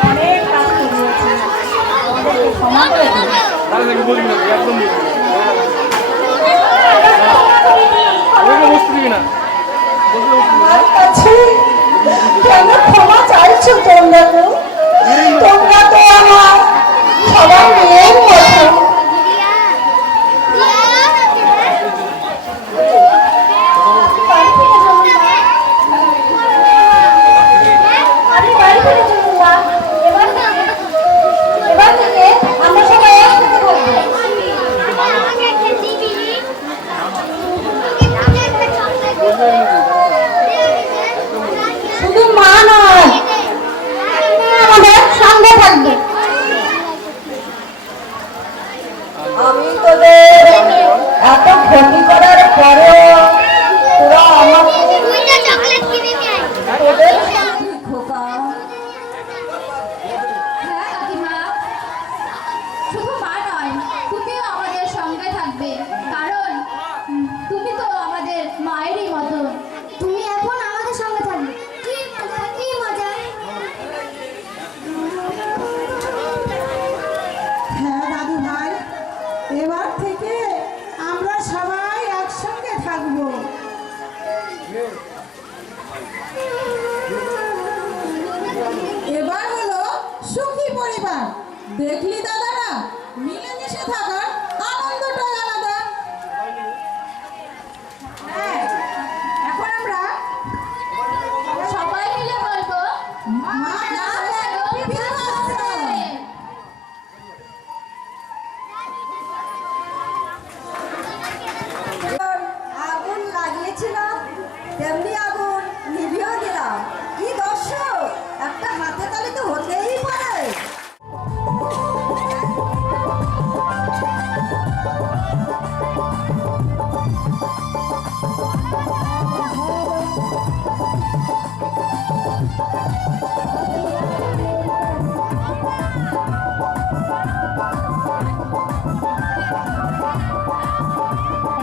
অনেক কাজ করিয়েছি আমাদেরকে ক্ষমা করে দিন তাহলে থেকে বলবি না, একদম বলবি না। ওইটা বসতে দিবি না। বসলে বসতে দিবি না। আমার কাছে কেন ক্ষমা চাইছো তোমরা তো তোমরা তো আমার সবার মেয়ের মতো বাড়ি ফিরে চলুন মা আপনি বাড়ি ফিরে চলুন মা এবার থেকে আমরা সবাই একসাথে থাকবো শুধু মা নয় আমাদের সঙ্গে থাকবে আমি তোদের এত ক্ষতি করার পরেও তোরা আমাকে তোদের খোকা হ্যাঁ কাকিমা, শুধু মা নয়, তুমিও আমাদের সঙ্গে থাকবে, কারণ তুমি তো আমাদের মায়েরই মতো। তুমি এখন আমাদের সঙ্গে থাকবে, কি মজা কি মজা। হ্যাঁ দাদু ভাই এবার থেকে আমরা সবাই একসঙ্গে থাকবো এবার হলো সুখী পরিবার দেখলি দাদারা মিলেমিশে থাকার আনন্দটাই আলাদা হ্যাঁ এখন আমরা সবাই মিলে বলবো মা না যেন বিপদ হয়। আগুন লাগিয়েছিলাম তেমনি আগুন নিভিয়েও দিলাম কি দর্শক একটা হাতে তালি তো হতেই পারে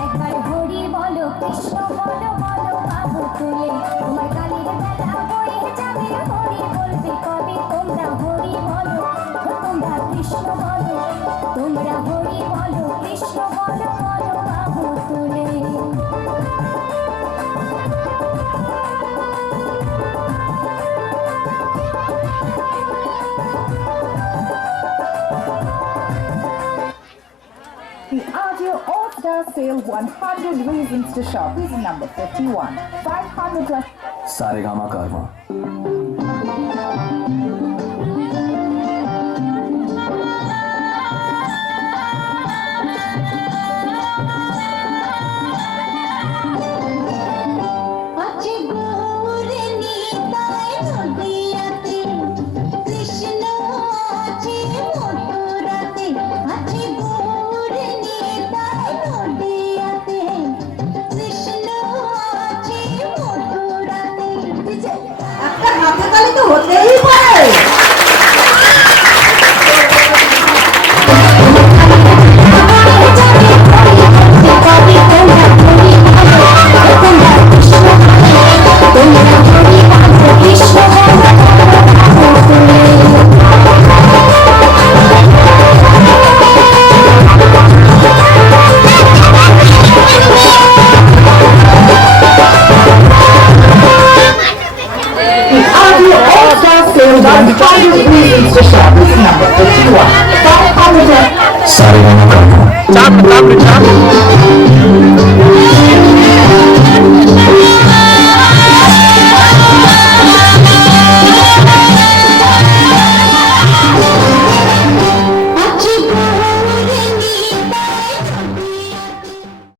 একবার হরি বলো কৃষ্ণ বলো বলো বাবু তুলে তোমার কালীর বেলা বয়ে যাবে হরি বলবে কবে তোমরা হরি বলো তোমরা কৃষ্ণ বলো তোমরা হরি বলো কৃষ্ণ বলো বলো বাবু তুলে The Agio All-Star Sale 100 Reasons to Shop is number 51. 500 plus. Saregama कारवां আছে গৌরে নিতাই নদিয়াতে কৃষ্ণ আছে মথুরাতে আছে গৌরে নিতাই নদিয়াতে কৃষ্ণ আছে মথুরাতে একটা হাতে তালি তো হতেই